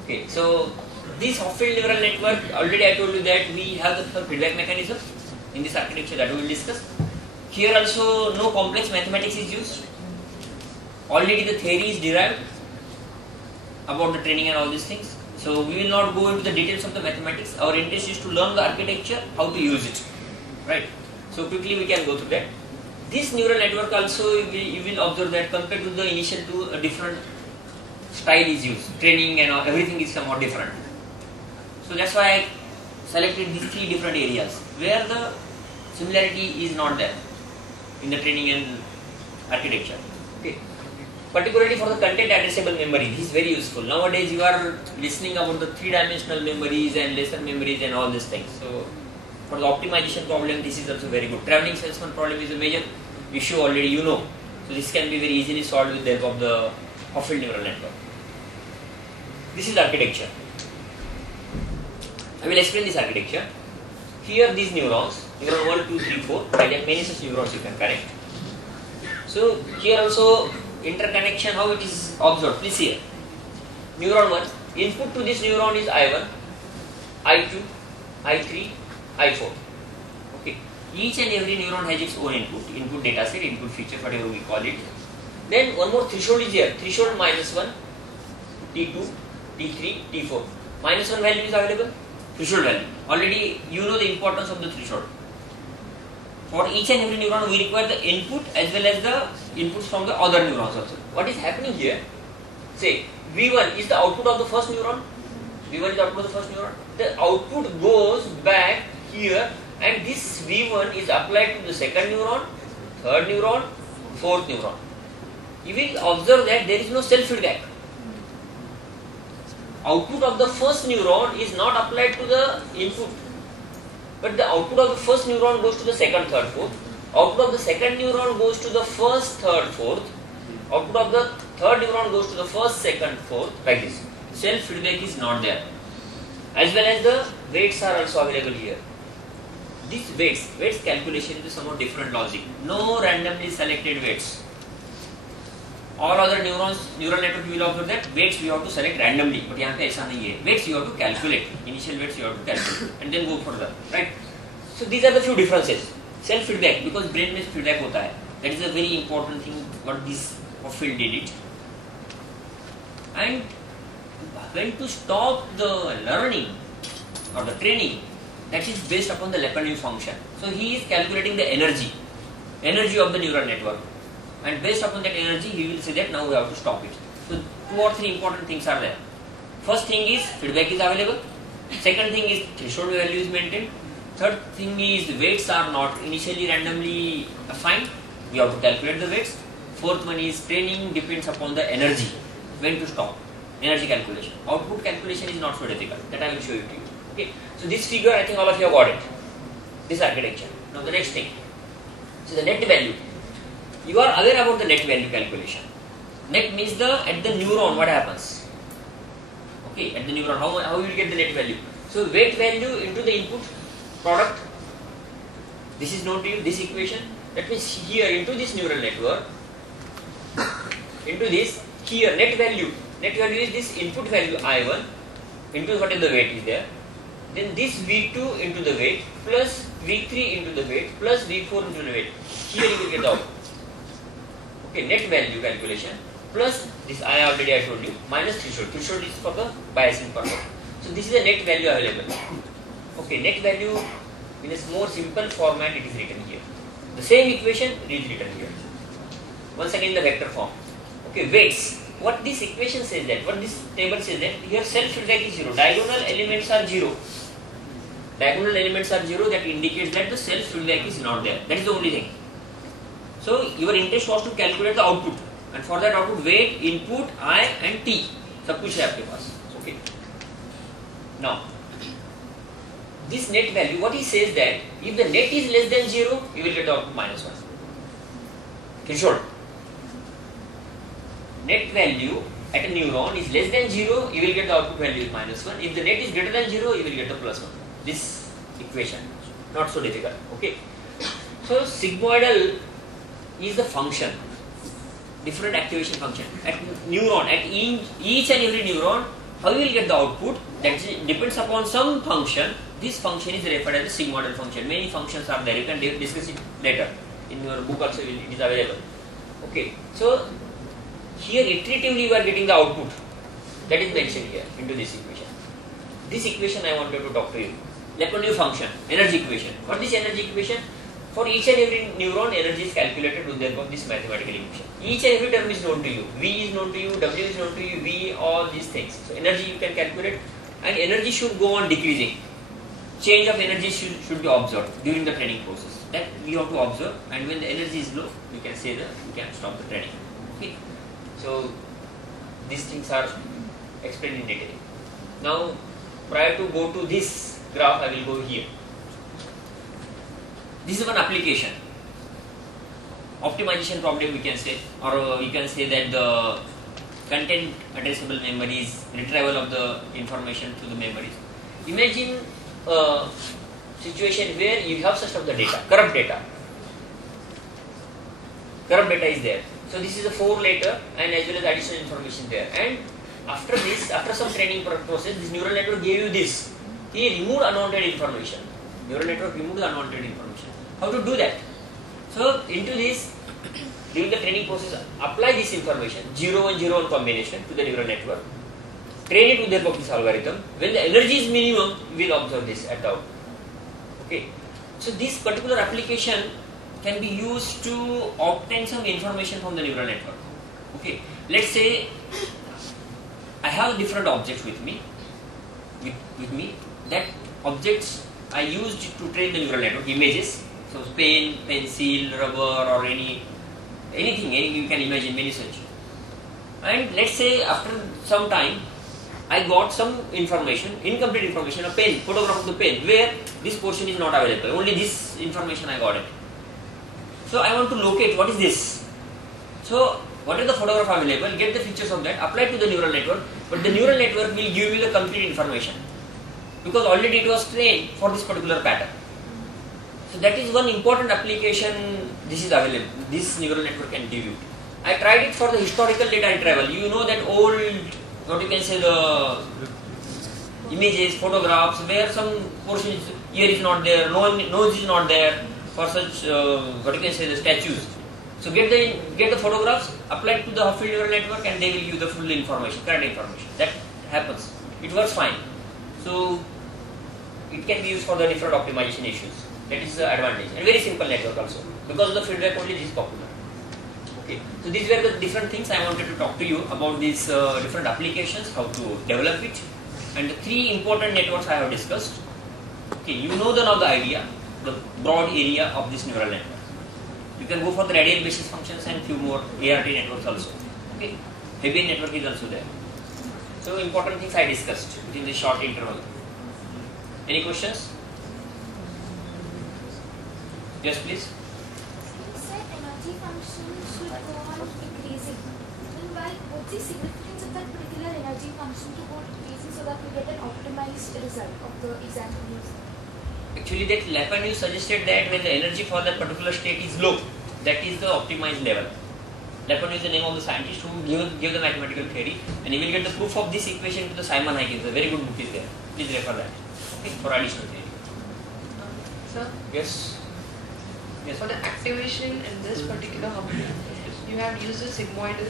Okay, so this Hopfield neural network, already I told you that we have the feedback mechanism in this architecture that we will discuss. Here also no complex mathematics is used. Already the theory is derived about the training and all these things. So we will not go into the details of the mathematics. Our interest is to learn the architecture, how to use it. Right? So quickly we can go through that. This neural network also you will observe that compared to the initial two, a different style is used. Training and everything is somewhat different. So that's why I selected these three different areas where the similarity is not there in the training and architecture. Okay. Particularly for the content addressable memory, this is very useful. Nowadays you are listening about the three-dimensional memories and lesser memories and all these things. So for the optimization problem, this is also very good. Traveling salesman problem is a major issue already, you know. So this can be very easily solved with the help of the Hopfield neural network. This is architecture. I will explain this architecture. Here these neurons, neuron 1, 2, 3, 4, like that many such neurons you can connect. So here also interconnection, how it is observed, please see here. Neuron 1, input to this neuron is I1, I2, I3, I4. Okay. Each and every neuron has its own input data set, input feature, whatever we call it. Then one more threshold is here, threshold -1, T2, T3, T4. -1 value is available, threshold value. Already you know the importance of the threshold. For each and every neuron we require the input as well as the inputs from the other neurons also. What is happening here? Say V1 is the output of the first neuron. V1 is the output of the first neuron. The output goes back here and this V1 is applied to the second neuron, third neuron, fourth neuron. You will observe that there is no self-feedback. Output of the first neuron is not applied to the input, but the output of the first neuron goes to the second, third, fourth. Output of the second neuron goes to the first, third, fourth. Output of the third neuron goes to the first, second, fourth, like this. Self-feedback is not there. As well as the weights are also available here. These weights calculation is somewhat different logic. No randomly selected weights. All other neurons, neural network, you will observe that weights we have to select randomly, but यहाँ पे ऐसा नहीं है. Weights you have to calculate. Initial weights you have to calculate and then go further, right? So these are the few differences. Self-feedback, because brain में feedback होता है. That is a very important thing. What this Hopfield did it. And when to stop the learning or the training, that is based upon the Lyapunov function. So he is calculating the energy of the neural network. And based upon that energy, he will say that now we have to stop it. So 2 or 3 important things are there. First thing is feedback is available. Second thing is threshold value is maintained. Third thing is the weights are not initially randomly assigned. We have to calculate the weights. Fourth one is training depends upon the energy. When to stop? Energy calculation. Output calculation is not so difficult. That I will show it to you. Okay. So this figure, I think all of you have got it. This architecture. Now the next thing. So the net value. You are aware about the net value calculation. Net means at the neuron what happens. Okay, at the neuron how you will get the net value. So weight value into the input product. This is known to you, this equation. That means here into this neural network, into this here net value. Net value is this input value I1 into what is the weight is there. Then this V2 into the weight plus V3 into the weight plus V4 into the weight. Here you will get the output. Okay, net value calculation plus this I told you minus threshold. Threshold is for the biasing purpose. So this is the net value available. Okay, net value in a more simple format it is written here. The same equation is written here. Once again the vector form. Okay, weights. What this equation says that, what this table says that here self-feedback is 0. Diagonal elements are 0. Diagonal elements are 0, that indicates that the self-feedback is not there. That is the only thing. So your interest was to calculate the output, and for that output weight, input, I and T सब कुछ है आपके पास. Okay. Now this net value, what he says that if the net is less than 0, you will get the output -1. Threshold. Net value at a neuron is less than 0, you will get the output value is -1. If the net is greater than 0, you will get the +1. This equation, not so difficult. Okay. So sigmoidal is the function, different activation function at neuron, at each and every neuron. How you will get the output, that depends upon some function. This function is referred as the sigmoidal function. Many functions are there, you can discuss it later in your book also, it is available. Okay, so here iteratively you are getting the output that is mentioned here into this equation. This equation I wanted to talk to you. Lyapunov function, energy equation. What is energy equation? For each and every neuron, energy is calculated with this mathematical equation. Each and every term is known to you. V is known to you, W is known to you, V, all these things. So energy you can calculate, and energy should go on decreasing. Change of energy should be observed during the training process. That we have to observe, and when the energy is low, you can say that you can stop the training. Okay. So these things are explained in detail. Now, prior to go to this graph, I will go here. This is one application. Optimization problem we can say, or we can say that the content addressable memories, retrieval of the information to the memories. Imagine a situation where you have such of the data, corrupt data. Corrupt data is there. So this is a 4-letter and as well as additional information there. And after this, after some training process, this neural network gave you this. He removed unwanted information. Neural network removed the unwanted information. How to do that? So into this, during the training process, apply this information, 0-1-0-1 combination to the neural network. Train it with the Hopfield algorithm. When the energy is minimum, we will observe this at out. Okay. So this particular application can be used to obtain some information from the neural network. Okay. Let's say I have different objects with me. That objects I used to train the neural network, images. So pen, pencil, rubber, or anything you can imagine, many such. And let's say after some time, I got some information, incomplete information, a pen, photograph of the pen, where this portion is not available. Only this information I got it. So I want to locate what is this. So what is the photograph available? Get the features of that, apply to the neural network. But the neural network will give you the complete information because already it was trained for this particular pattern. So that is one important application. This is available. This neural network can give you. I tried it for the historical data retrieval. You know that old, what you can say, the images, photographs, where some portion is, ear is not there, nose is not there, for such, what you can say, the statues. So get the photographs, apply to the Hopfield neural network, and they will give the full information, correct information. That happens. It works fine. So it can be used for the different optimization issues. That is the advantage. And very simple network also. Because of the feedback only, this is popular. Okay. So these were the different things I wanted to talk to you about these different applications, how to develop it, and the 3 important networks I have discussed. Okay, you know now the idea, the broad area of this neural network. You can go for the radial basis functions and few more ART networks also. Okay, Hebbian network is also there. So important things I discussed within this short interval. Any questions? Yes, please. You said energy function should go on increasing. Then what's the significance of that particular energy function to go increasing so that we get an optimized result of the example used? Actually, that Lapin suggested that when the energy for that particular state is low, that is the optimized level. Lapin is the name of the scientist who gave the mathematical theory, and you will get the proof of this equation to the Simon Huygens. A very good book is there. Please refer that. Okay, for additional theory. Sir? Yes. Yes. For the activation in this particular Hopfield, you have used the sigmoidal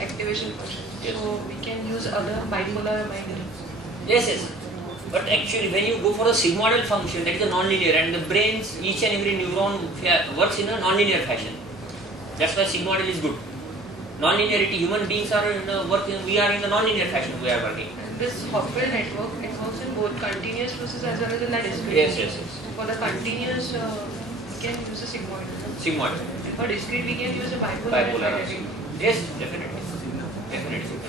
activation function. Yes. So we can use other bipolar or binary. Yes. But actually, when you go for a sigmoidal function, that is a non-linear, and the brain's each and every neuron works in a non-linear fashion. That's why sigmoidal is good. Non-linearity, human beings are working. We are in a non-linear fashion. We are working. And this Hopfield network, it works in both continuous process as well as in the discrete. Yes. For the continuous, we can use a sigmoidal. Sigmoidal. And for discrete, we can use a bipolar. and Bipolar. binary. Yes, definitely. Definitely.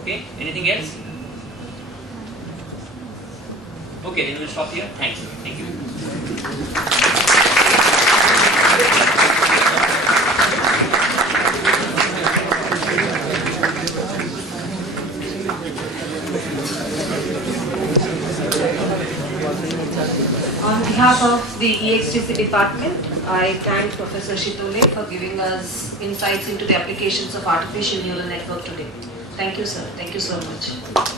Okay, anything else? Okay, then we'll stop here. Thanks. Thank you. On behalf of the EXTC department, I thank Professor Shitole for giving us insights into the applications of artificial neural network today. Thank you, sir. Thank you so much.